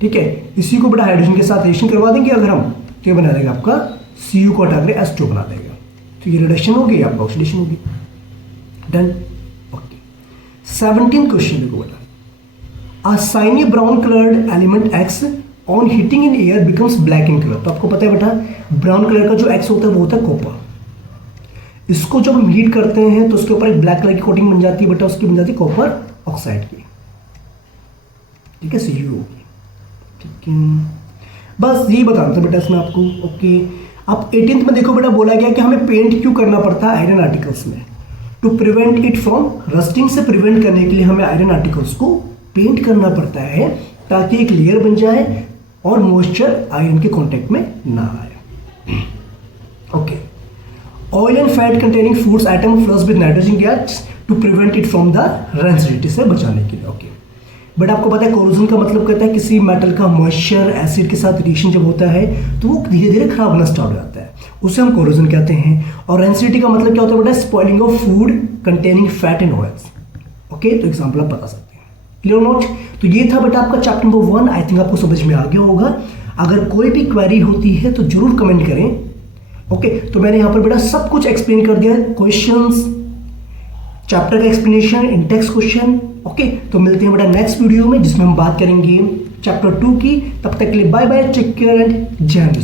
ठीक है। इसी को बेटा हाइड्रोजन के साथ रिएक्शन करवा देंगे अगर हम, तो ये बना देगा आपका Cu को हटा के H2 बना देगा, तो ये रिडक्शन होगी, आपका ऑक्सीडेशन होगी। डन। ओके, 17 क्वेश्चन देखो बेटा, अ shiny brown coloured element X on heating in air becomes black in colour. तो आपको पता है बेटा, ब्राउन कलर का जो X होता है वो होता है कॉपर। इसको जब हम हीट करते हैं तो उसके ऊपर एक ब्लैक कलर की कोटिंग बन जाती है बेटा, उसकी बन जाती है कॉपर ऑक्साइड की, ठीक है, Cu, ठीक है। बस यही बताना था बेटा इसमें आपको। ओके, अब 18th में देखो बेटा, बोला गया कि हमें पेंट क्यों करना पड़ता है आयरन आर्टिकल्स में, to prevent it from rusting. से प्रिवेंट करने के लिए हमें आयरन आर्टिकल्स को पेंट करना पड़ता है ताकि एक लेयर बन जाए और मॉइस्चर आयरन के कांटेक्ट में ना आए। Okay, oil and fat containing foods item flush with nitrogen gas to prevent it from the rancidity, से बचाने के लिए। ओके, बट आपको पता है कोरोजन का मतलब कहता है किसी मेटल का मॉइस्चर एसिड के साथ रिएक्शन जब होता है तो वो धीरे धीरे खराब होना स्टार्ट हो जाता है, उसे हम कोरोजन कहते हैं। और रेंसिडिटी का मतलब क्या होता है बेटा, spoiling of food containing fat and oils. Okay, तो एग्जांपल आप बता सकते हैं, क्लियर नोट। तो ये था बेटा आपका चैप्टर नंबर 1, आई थिंक आपको समझ में आ गया होगा। अगर कोई भी क्वेरी होती है तो जरूर कमेंट करें। ओके, तो मैंने यहाँ पर बेटा सब कुछ एक्सप्लेन कर दिया, क्वेश्चंस, चैप्टर का एक्सप्लेनेशन, इंटेक्स क्वेश्चन। ओके, तो मिलते हैं बेटा नेक्स्ट वीडियो में जिसमें हम बात करेंगे चैप्टर 2 की। तब तक के लिए bye bye, take care and जय हिंद।